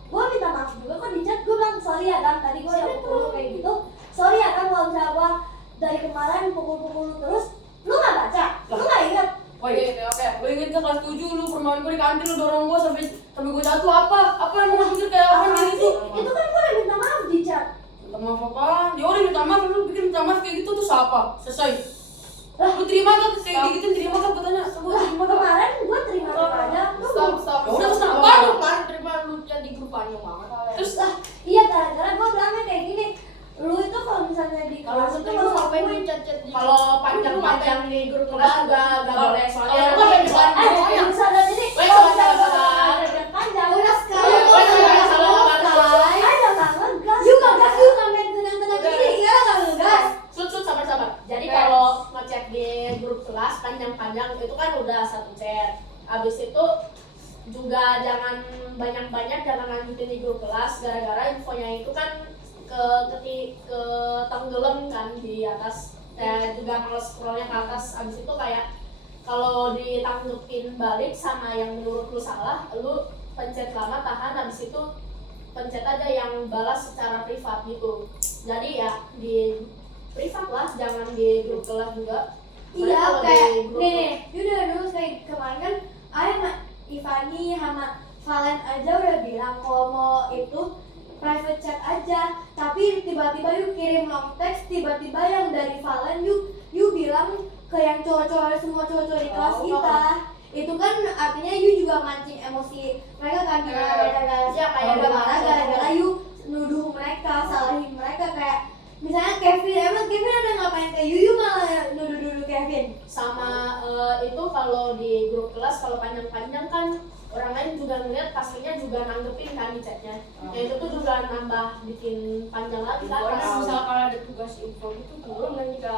gue minta maaf juga kok di chat. Gue bilang sorry ya kan, tadi gue udah pukul kayak gitu, sorry ya kan kalau misalnya gue dari kemarin pukul-pukul lu terus. Lu gak baca, lu gak ingat. Woi, Oke. lo inget gak kelas 7 lu permain gue di kantin, lu dorong gue sampai gue jatuh apa? Apa yang mau pikir kayak orang kayak gitu? Itu kan gue udah minta maaf di chat. Minta maaf apa? Dia orang minta maaf, lu bikin minta maaf kayak gitu terus apa? Selesai. Lu terima gak kayak gitu? Terima gak katanya? Lu Lah terima gak? kemarin gue terima aja. Lu Stop. Ya udah, terus Apa kenapa? lu kan terima lu chat di grup panjang banget. Terus lah iya gara-gara gue bilangnya kayak gini. Lu itu kalau misalnya di Kalau kelas itu terima lu sampai ngakuin. lu chat di Kalau panjang-panjang di grup kelas juga gak boleh soalnya Kalau lu boleh, bisa Yang sadar diri. Wait, Kalau sabar, misalnya sabar. panjang panjang. Udah sekarang Iya, lu wait, udah sabar, sabar, sabar. Ayo nggak ngegas. You gak gas, you sampai tenang-tenang Udah. gini, sekarang gak ngegas. Sud sabar. Jadi Oke. kalau ngechat di grup kelas panjang-panjang itu kan udah satu chat. Abis itu juga jangan banyak-banyak, jangan lanjutin di grup kelas gara-gara infonya itu kan ke tenggelam kan di atas. Saya juga males scrollnya ke atas. Abis itu kayak kalau ditanggepin balik sama yang menurut lu salah, lu pencet lama tahan, abis itu pencet aja yang balas secara privat gitu. Jadi ya di privat lah, jangan di grup kelas juga. Iya Kalau kayak di grup nih udah dulu kayak kemarin kan Ayah sama Ivani sama Valen aja udah bilang kalau mau itu private chat aja, tapi tiba-tiba yuk kirim long text, tiba-tiba yang dari Valen yuk bilang ke yang cowok-cowok semua cowok-cowok di kelas kita. Itu kan artinya you juga mancing emosi mereka kan, gara-gara Ya, kayak udah marah gitu. gara-gara you nuduh mereka, salahin mereka kayak misalnya Kevin, emang Kevin ada ngapain kayak you malah nuduh Kevin. sama itu kalau di grup kelas kalau panjang-panjang kan orang lain juga ngeliat, pastinya juga nanggepin kan di chatnya. Ya itu tuh juga nambah bikin panjang lagi kan. Pokoknya Misalkan ada tugas info itu turun kan juga.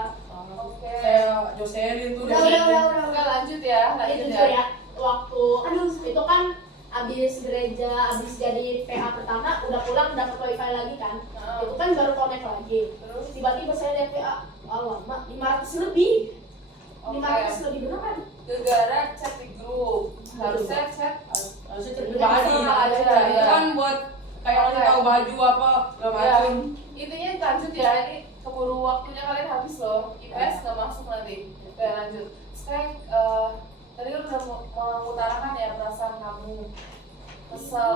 Oke. kayak Joselin tuh Oke, lanjut ya. Itu Lanjut juga ya. ya waktu Aduh. itu kan abis gereja, abis jadi PA pertama udah pulang dapat wifi lagi kan. Itu kan baru connect lagi. Terus Tiba-tiba saya lihat PA, lama 500 lebih. Oke. 500 lebih beneran. gara chat di grup. Harusnya chat harusnya chat pribadi Sama aja, itu ya. kan buat kayak ngasih tahu baju apa segala ya. macam. Intinya lanjut ya, ini keburu waktunya kalian habis loh. IPS nggak masuk nanti. Oke, lanjut. Sekarang tadi lu udah mengutarakan ya perasaan kamu kesel,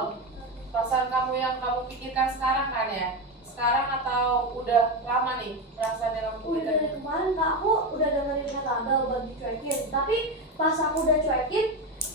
perasaan kamu yang kamu pikirkan sekarang kan ya? Sekarang atau udah lama nih perasaan yang kamu Udah pikirkan? dari kemarin Kak, aku udah dengerin kata Abel buat dicuekin, tapi pas aku udah cuekin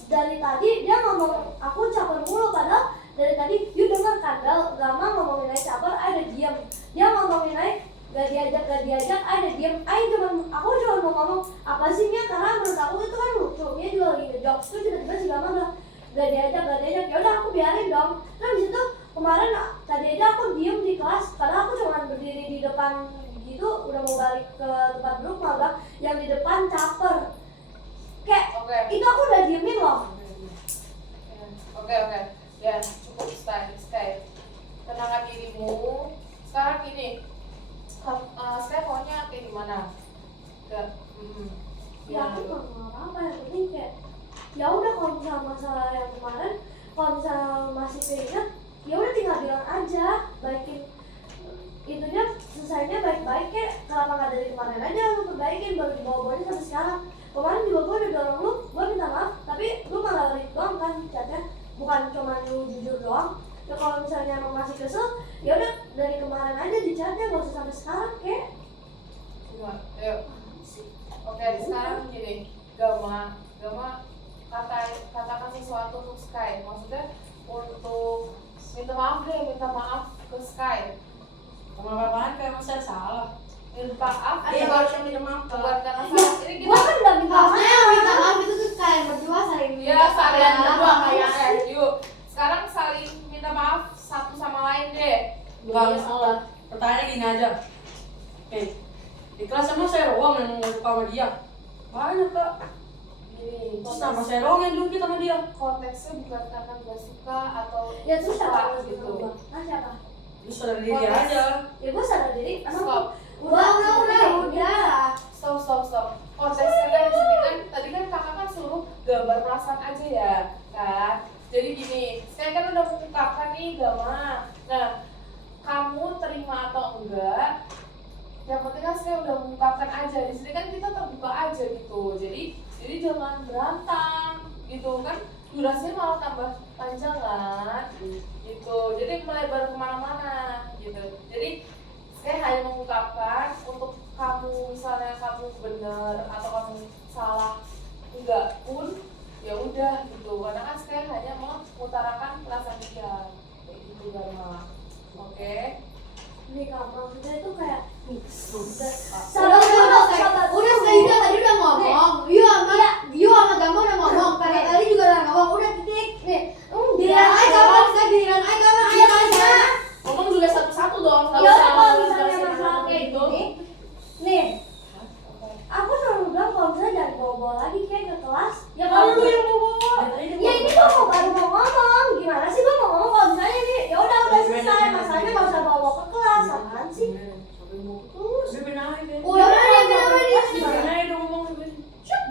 dari tadi dia ngomong aku caper mulu, padahal dari tadi you denger kan Bel, lama ngomongin aja caper, ada diam. Dia ngomongin aja gak diajak, ada diam. Aku cuma mau ngomong apa sih Nya, karena menurut aku itu kan lucu. Dia juga lagi ngejokes tuh tiba-tiba si Gama bilang gak diajak. Ya udah aku biarin dong. Nah di situ kemarin tadi aja aku diem di kelas, karena aku cuma berdiri di depan gitu, udah mau balik ke tempat duduk malah yang di depan caper. Kayak Oke. itu aku udah diemin loh. Oke. Ya, cukup stay. Tenangkan dirimu. Sekarang gini, saya maunya kayak gimana? Ya aku nggak mau apa-apa, yang penting kayak ya udah kalau misalnya masalah yang kemarin, kalau misalnya masih keinget ya udah tinggal bilang aja, baikin itunya, selesainya baik-baik kayak kenapa nggak dari kemarin aja lu perbaikin, baru dibawa-bawanya sampai sekarang. Kemarin juga gue udah dorong lu, gue minta maaf, tapi lu malah read doang kan chatnya, bukan cuma lu jujur doang. Ya kalau misalnya emang masih kesel, ya udah dari kemarin aja di chatnya, gak usah sampai sekarang kayak. Cuma, yuk. Oke, sekarang gini, Gama katakan sesuatu untuk Sky. Maksudnya untuk minta maaf ke Sky. Kemarin kayak masa salah. Minta maaf, Ada yang harus yang minta maaf ke bukan karena salah. Ini Gue kan udah minta maaf. Harusnya yang minta maaf itu tuh kalian berdua saling ya kalian berdua kayak. kayak yuk. Sekarang saling minta maaf satu sama lain deh. Enggak, salah. pertanyaannya gini aja. Di kelas emang saya doang yang nggak suka sama dia. Banyak Kak. Gini, Terus nama saya doang yang jungkit sama dia. konteksnya bukan karena gak suka atau Ya terus siapa suka yang gitu. gitu? Nah siapa? Terus sadar diri aja. Ya gue sadar diri, emang Stop. gue yang penting kan saya udah mengungkapkan aja. Di sini kan kita terbuka aja gitu. Jadi jangan berantem gitu kan, durasinya malah tambah panjang kan gitu. Jadi melebar kemana-mana gitu. Jadi saya hanya mengungkapkan untuk kamu, misalnya kamu benar atau kamu salah enggak pun ya udah gitu, karena kan saya hanya mengutarakan perasaan dia kayak gitu Dharma. Oke. Nih kak, maksudnya itu kayak Sabar, udah Saida tadi udah ngomong. Yu sama Gama udah ngomong. Kakak tadi juga udah ngomong. Udah titik. Nih, giliran aja kapan? Saya giliran aja kapan? Ayo aja. Ngomong juga satu-satu dong. Nggak Ya usah kalau misalnya jelasin masalah satu-satu kayak gitu. gini, nih, aku selalu bilang kalau misalnya jangan bawa-bawa lagi kayak ke kelas. Ya kalau lu yang mau bawa. Ya ini gua mau baru mau ngomong. Gimana sih gua mau ngomong kalau misalnya ini ya udah selesai, masalahnya nggak usah bawa ke kelas, apaan sih? Udah dia Gimana dong ngomong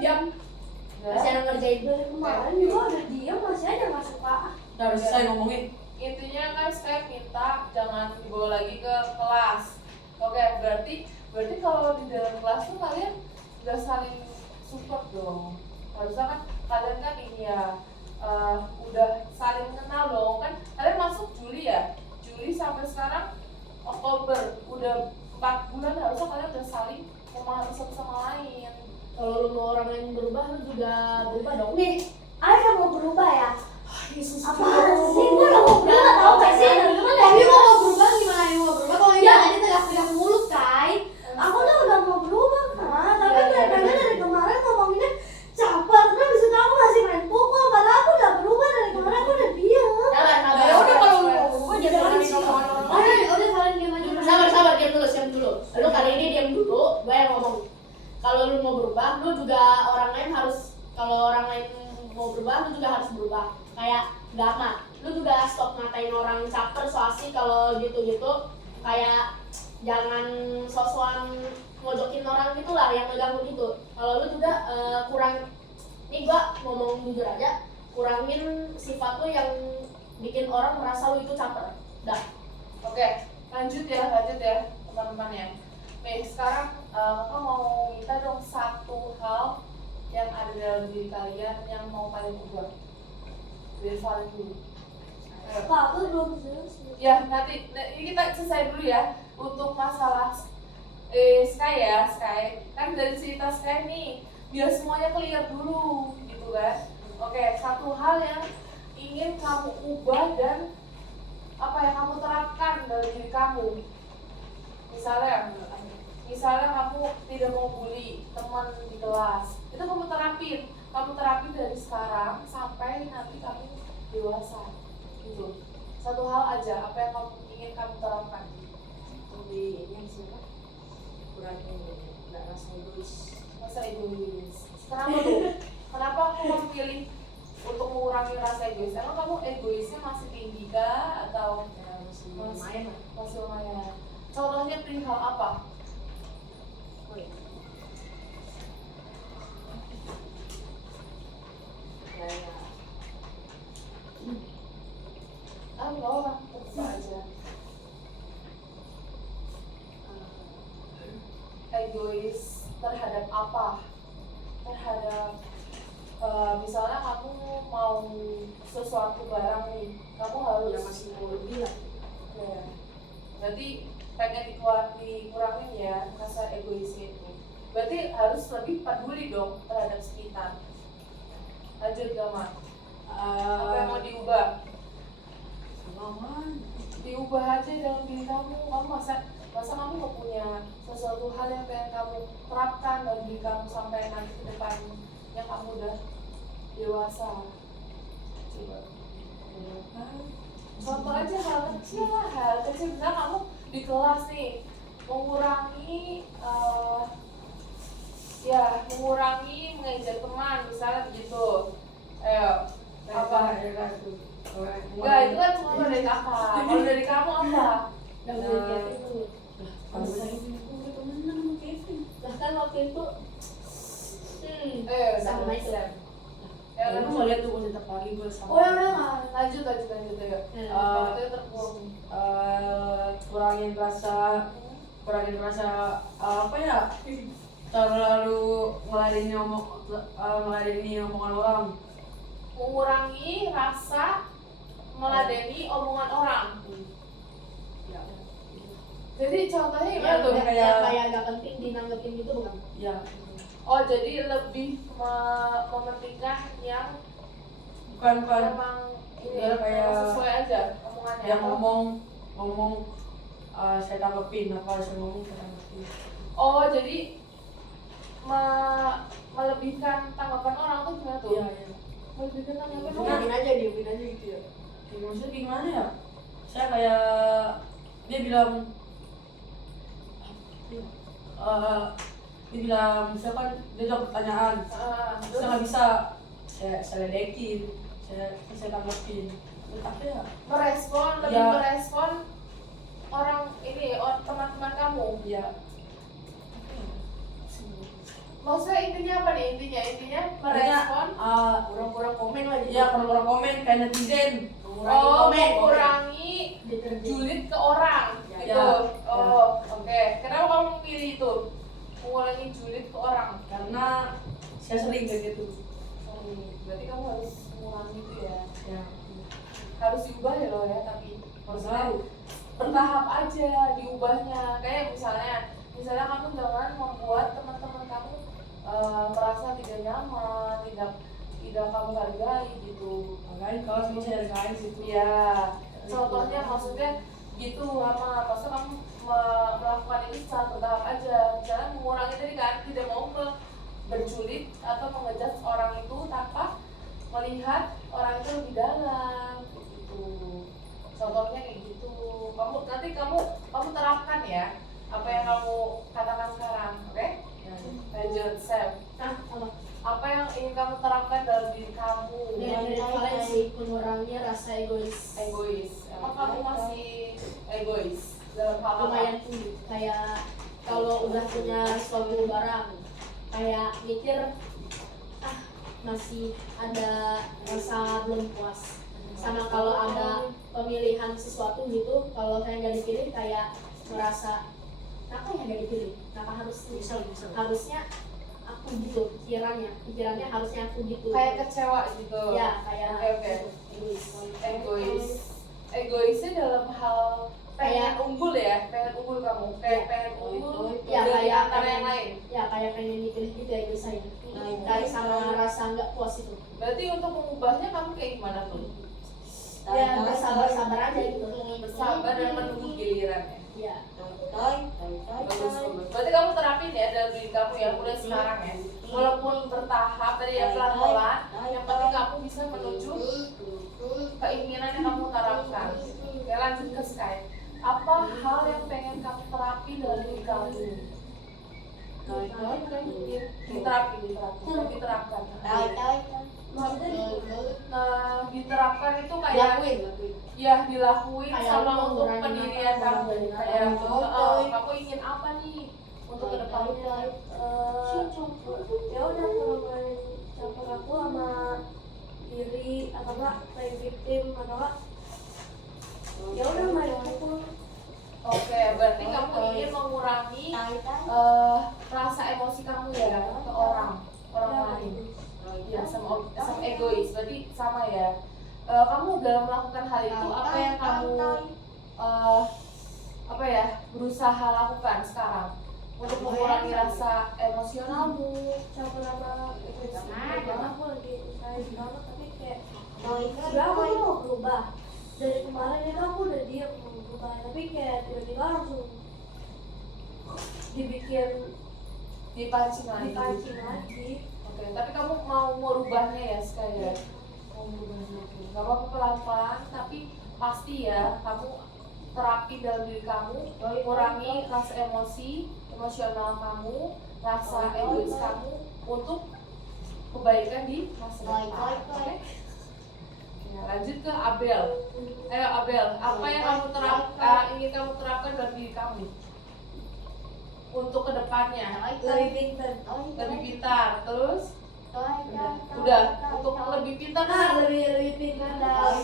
Diam. masih ada ngerjain. Dari kemarin juga udah diam, masih aja nggak suka. Udah selesai ngomongin. Intinya kan saya minta jangan dibawa lagi ke kelas. Oke, berarti kalau di dalam kelas tuh kalian udah saling support dong. Harusnya kan kalian kan ini ya udah saling kenal dong kan. Kalian masuk Juli ya, Juli sampai sekarang Oktober, udah 4 bulan, harusnya kalian udah saling memahami satu sama lain. Kalau lu mau orang lain berubah, lu juga berubah dong. Nih, Aida mau berubah ya. Yesus. Apaan sih? Gua udah mau berubah, tau gak sih? Tapi mau berubah gimana yang mau berubah? Kalau dia tadi tegak-tegak mulut, Kai. Aku tuh udah mau berubah kan, tapi dari kemarin ngomonginnya caper, terus abis itu aku masih main pukul, padahal aku udah berubah dari kemarin, aku udah diam. Sabar. Ya udah kalau lu mau berubah jangan dengerin omongan orang lain. Udah kalian diam aja. Sabar, diam dulu. Lu kali ini diam dulu, gue yang ngomong. Kalau lu mau berubah, lu juga orang lain harus. Kalau orang lain mau berubah, lu juga harus berubah. Kayak Gama, lu juga stop ngatain orang caper so asik kalau gitu-gitu. Kayak jangan sosokan ngojokin orang gitu lah, yang ngeganggu gitu. Kalau lu juga kurang, nih gua ngomong jujur aja, kurangin sifat lu yang bikin orang merasa lu itu caper. Dah. Oke, lanjut ya teman-teman ya. Nih sekarang kakak mau minta dong satu hal yang ada dalam diri kalian yang mau kalian ubah. Dari Valen dulu. Ayo. Kak, aku belum selesai. Ya nanti ini kita selesai dulu ya untuk masalah Sky ya, Sky. Kan dari cerita Sky nih, biar semuanya clear dulu gitu kan. Oke, satu hal yang ingin kamu ubah dan apa yang kamu terapkan dalam diri kamu. Misalnya kamu tidak mau bully teman di kelas, itu kamu terapin dari sekarang sampai nanti kamu dewasa gitu. Satu hal aja, apa yang kamu ingin kamu terapkan. Di ini siapa? Kurangin nggak rasa egois. Rasa egois. Kenapa kamu pilih untuk mengurangi rasa egois? Emang kamu egoisnya masih tinggi kah atau Ya masih lumayan lah. masih lumayan? Contohnya pilih hal apa? Nggak apa, terbuka aja. Egois terhadap apa? Terhadap misalnya kamu mau sesuatu barang nih, kamu harus Ya masih mau lebih lah. ya. Berarti pengen dikurangin ya rasa egoisnya itu. Berarti harus lebih peduli dong terhadap sekitar. Lanjut Gama. Apa yang mau diubah? Diubah aja dalam diri kamu. Kamu masa kamu nggak punya sesuatu hal yang pengen kamu terapkan dalam diri kamu sampai nanti ke depan yang kamu udah dewasa. Coba. Contoh aja hal kecil lah, misalnya kamu di kelas nih mengurangi mengejek teman misalnya begitu. Ayo, apa? Enggak, itu kan cuma dari kakak. Kalau dari kamu apa? Yang gue Kevin dulu. Bahkan waktu itu sama itu. Ya, Lu mau lihat tuh gue tetap pagi gue sama. Oh ya udah nggak. lanjut ayo. Waktu itu terpuruk. Kurangin rasa kurangin rasa apa ya, terlalu ngeladeni omongan orang. Mengurangi rasa meladeni omongan orang. Ya, Jadi contohnya gimana tuh? Kayak gak penting dinanggepin gitu bukan? ya. Oh jadi lebih mementingkan yang Bukan memang ini Ya, kayak- memang sesuai aja omongannya. yang ngomong saya tanggepin, apa saya ngomong saya tanggepin. Oh jadi melebihkan tanggapan orang tuh gimana tuh? Iya, iya. Melebihkan tanggapan Benar. orang. diemin aja gitu ya. Ya, maksudnya gimana ya? Saya kayak dia bilang misalkan dia jawab pertanyaan, saya nggak bisa, saya ledekin, saya tanggepin. Tapi ya, Lebih Ya. merespon orang ini, teman-teman kamu. ya Maksudnya intinya apa nih? Intinya merespon. Kurang-kurang komen lah gitu. ya kalau komen kayak netizen, Oh, komen. mengurangi julid ke orang Ya. gitu. Oh, oke. Kenapa kamu pilih itu? Mengurangi julid ke orang. karena saya sering kayak gitu. Berarti kamu harus mengurangi itu ya. Ya, Harus diubah ya lo ya, tapi maksudnya tahu. bertahap aja diubahnya. Kayak misalnya kamu jangan membuat teman-teman kamu merasa tidak nyaman, tidak kamu hargai gitu. Makanya kalau semua saya hargain situ. Iya, contohnya maksudnya gitu sama, maksudnya kamu melakukan ini secara bertahap aja. Misalnya mengurangi tadi kan, tidak mau berjulit atau mengejudge orang itu tanpa melihat orang itu lebih dalam gitu. Contohnya kayak gitu. Kamu terapkan ya apa yang kamu katakan sekarang, oke? Ya, Lanjut, Sam. Apa yang ingin kamu terapkan dalam diri kamu? Dari kalian sih mengurangi rasa egois. Egois. Emang kamu masih egois dalam hal apa? Lumayan tinggi. Kayak kalau udah punya suatu barang, kayak mikir masih ada rasa belum puas. Sama kalau ada pemilihan sesuatu gitu, kalau saya nggak dipilih kayak merasa kenapa ya nggak dipilih? Kenapa harusnya aku gitu pikirannya harusnya aku gitu. Kayak kecewa gitu. Ya kayak Oke. egois. Egoisnya dalam hal pengen unggul ya, pengen unggul kamu, kayak Ya. pengen unggul Ya, dari kayak antara pengen- yang lain. Ya kayak pengen dipilih gitu ya egois saya. Kayak sama rasa nggak puas itu. Berarti untuk mengubahnya kamu kayak gimana tuh? Ya bersabar aja gitu. Bersabar dan menunggu gilirannya. Ya. Bagus. Berarti kamu terapin ya dalam diri kamu ya mulai sekarang ya. Walaupun bertahap tadi ya pelan-pelan, yang penting kamu bisa menuju keinginan yang kamu terapkan. Oke, lanjut ke Sky. Apa hal yang pengen kamu terapi dalam diri kamu? Diterapkan. Diterapkan itu kayak ya dilakuin Kayak sama aku untuk mengurangi pendirian apa, kamu. mengurangi Kayak apa. kamu ingin apa nih untuk kedepannya? Ya udah kurang-kurangin campur aku sama diri atau enggak play victim atau enggak ya udah main pukul. Oke, berarti kamu ingin mengurangi rasa emosi kamu ya ke orang lain. Ya, sama egois. Berarti sama ya. Kamu dalam melakukan hal itu apa yang kamu berusaha lakukan sekarang untuk mengurangi rasa emosionalmu? Karena aku lagi usahain banget tapi kayak udah aku tuh mau berubah dari kemarin itu aku udah diam mau berubah tapi kayak tiba-tiba langsung dibikin Dipancing lagi. dipancing lagi. Oke, tapi kamu mau merubahnya ya sekali ya? Mau merubahnya. Gak apa-apa pelan-pelan, tapi pasti ya kamu terapi dalam diri kamu, kurangi rasa emosional kamu, rasa egois kamu untuk kebaikan di masa depan. Oke? Ya, lanjut ke Abel. Ayo Abel, apa yang kamu ingin kamu terapkan dalam diri kamu untuk kedepannya? Lebih pintar, terus udah untuk lebih pintar kan? lebih pintar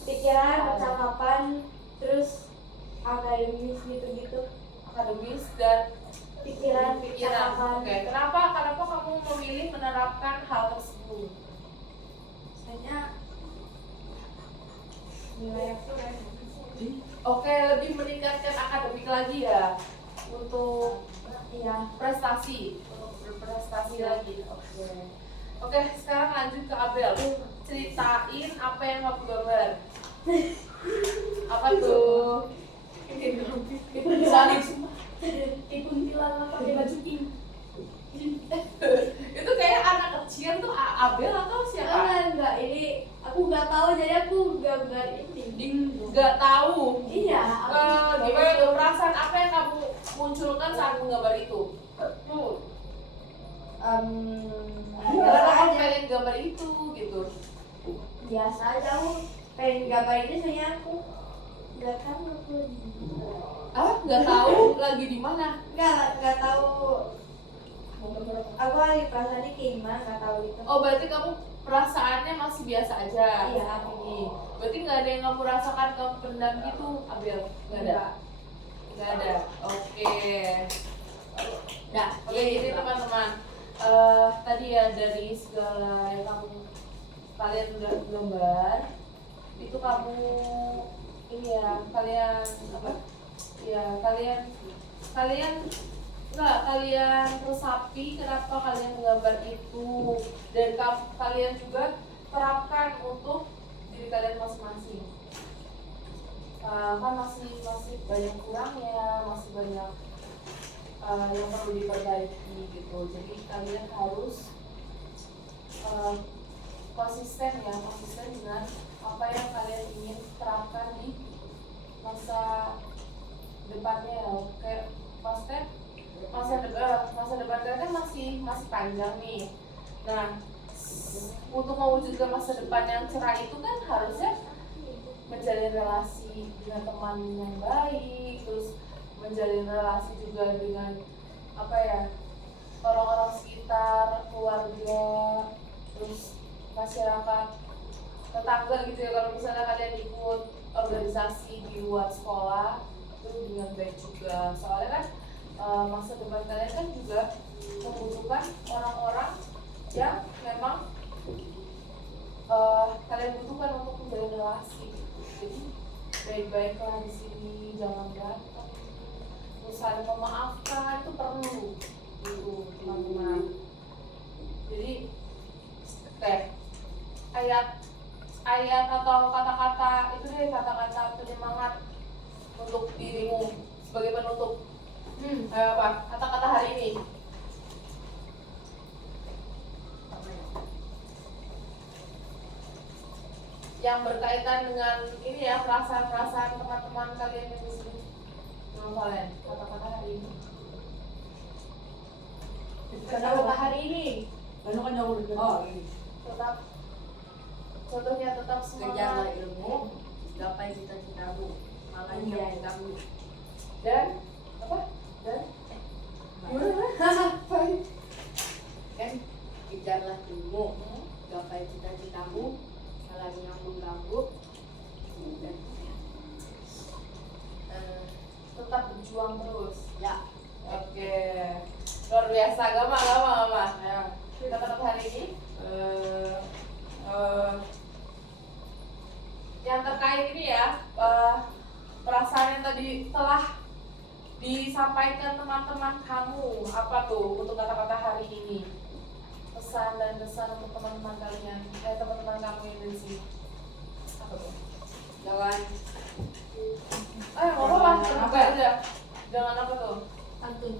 pikiran percakapan terus akademis gitu-gitu akademis dan pikiran pikiran. Oke, kenapa kamu memilih menerapkan hal tersebut? Misalnya nilai aku kan Oke, lebih meningkatkan akademik lagi ya untuk iya prestasi, untuk berprestasi lagi. Oke, sekarang lanjut ke Abel. Ceritain apa yang kamu gambar. Apa tuh? Salib. Kayak kuntilanak pakai baju pink. Itu kayak anak kecil tuh Abel atau siapa? enggak ini aku nggak tahu jadi aku gambar ini Nggak tahu. iya Gimana tuh perasaan apa yang kamu munculkan saat menggambar itu? Kenapa kamu pengen gambar itu gitu? biasa aja aku pengen gambar ini soalnya aku nggak tahu Nggak tahu lagi di mana? nggak tahu aku lagi perasaannya kayak gimana nggak tahu gitu Oh, berarti kamu perasaannya masih biasa aja Iya. saat ini. Berarti nggak ada yang kamu rasakan, kamu pendam gitu, Abel? Nggak ada. Nggak ada. Oke. Nah, oke, jadi teman-teman, tadi ya dari segala yang kalian udah gambar, itu kamu ini ya, kalian apa? Ya, kalian resapi kenapa kalian menggambar itu, dan kalian juga terapkan untuk diri kalian masing-masing. Kan masih banyak kurangnya, masih banyak yang perlu diperbaiki gitu. Jadi kalian harus konsisten dengan apa yang kalian ingin terapkan di masa depannya ya. Kayak maksudnya masa depan kalian kan masih panjang nih. Nah, untuk mewujudkan masa depan yang cerah itu kan harusnya menjalin relasi dengan teman yang baik, terus menjalin relasi juga dengan apa ya, orang-orang sekitar, keluarga, terus masyarakat, tetangga gitu ya. Kalau misalnya kalian ikut organisasi di luar sekolah itu dengan baik juga, soalnya kan masa depan kalian kan juga membutuhkan orang-orang yang memang kalian butuhkan untuk menjalin relasi. Jadi baik-baiklah di sini, jangan berantem, terus saling memaafkan itu perlu gitu teman-teman. Jadi ayat atau kata-kata itu deh, kata-kata penyemangat untuk dirimu sebagai penutup. Apa kata-kata hari ini? Yang berkaitan dengan ini ya, perasaan-perasaan teman-teman kalian yang di sini. Menurut kalian, kata-kata hari ini? Kata-kata hari ini. Ano kan jauh lebih ini. Tetap, contohnya tetap Kejarlah semangat ilmu, gapai cita-citamu, malahnya kamu. dan apa? Dan Kan kejarlah ilmu, gapai cita-citamu, malahnya mengganggu. Dan tetap berjuang terus. ya, Oke, luar biasa. Gama. Ya. Kata-kata hari ini yang terkait ini ya, perasaan yang tadi telah disampaikan teman-teman kamu, apa tuh untuk kata-kata hari ini? Pesan dan kesan untuk teman-teman kalian, teman-teman kamu yang di sini. Apa tuh? jangan Apa terbuka aja. Jangan apa tuh? Pantun.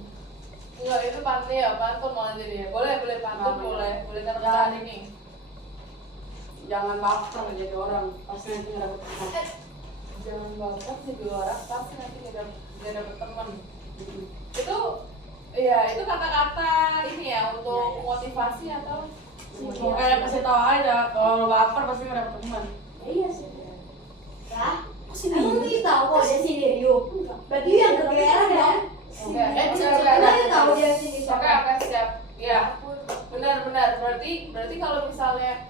Enggak, itu pantun malah jadinya. Boleh pantun, boleh kata-kata hari ini. Jangan baper jadi orang, pasti nanti nggak dapet teman. Jangan baper jadi orang, pasti nanti nggak dapet teman. Itu itu kata-kata ini ya untuk motivasi atau Kayak kasih tahu aja, kalau lo baper pasti nggak dapet teman. Iya sih. lah aku tuh tahu kok dia sendiri yuk berarti yang kegeeran dong Oke, karena dia tahu dia sendiri Oke, siap. Ya, benar. Berarti kalau misalnya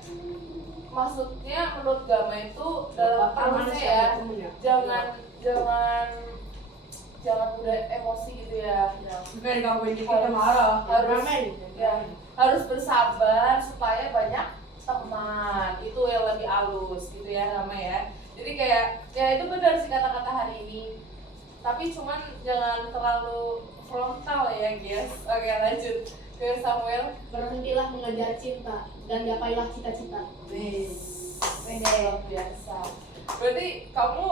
maksudnya menurut Gama itu dalam arusnya ya, jangan jangan mudah emosi gitu ya. Juga digangguin dikit udah marah. Harus ya, harus bersabar supaya banyak teman. Itu yang lebih halus gitu ya namanya ya. Jadi kayak ya itu benar sih kata-kata hari ini. Tapi cuman jangan terlalu frontal ya guys. Oke lanjut ke Samuel. Berhentilah mengejar cinta dan gapailah cita-cita. Luar biasa. Berarti kamu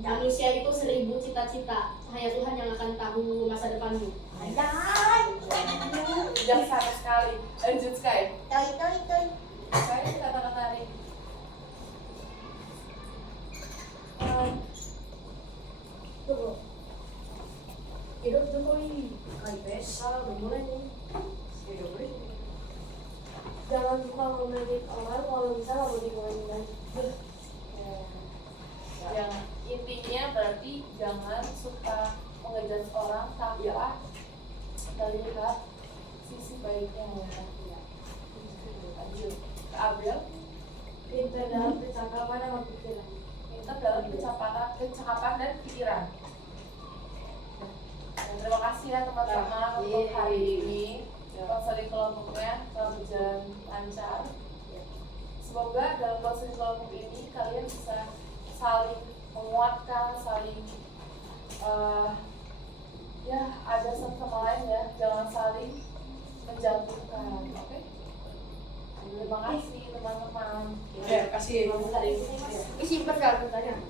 Manusia itu 1000 cita-cita, hanya Tuhan yang akan tahu masa depanmu. bijaksana sekali. Lanjut Sky. Toi. Sky kata-kata hari ini. Tuh. Hidup Jokowi. Kalau mulai nih. Jangan suka ngomongin orang kalau bisa nggak mau ngomongin. Yang intinya berarti jangan suka mengejar orang tanpa melihat sisi baiknya ya. Lanjut ke Abel. Pintar dalam percakapan sama pikiran. Pintar dalam kecakapan dan pikiran. Dan terima kasih ya teman-teman untuk hari ini. Konseling kelompoknya telah berjalan lancar. Semoga dalam konseling kelompok ini kalian bisa saling menguatkan, saling ya ada satu sama lain ya, jangan saling menjatuhkan, oke? Terima kasih teman-teman. Ya, kasih. Isi pertanyaan.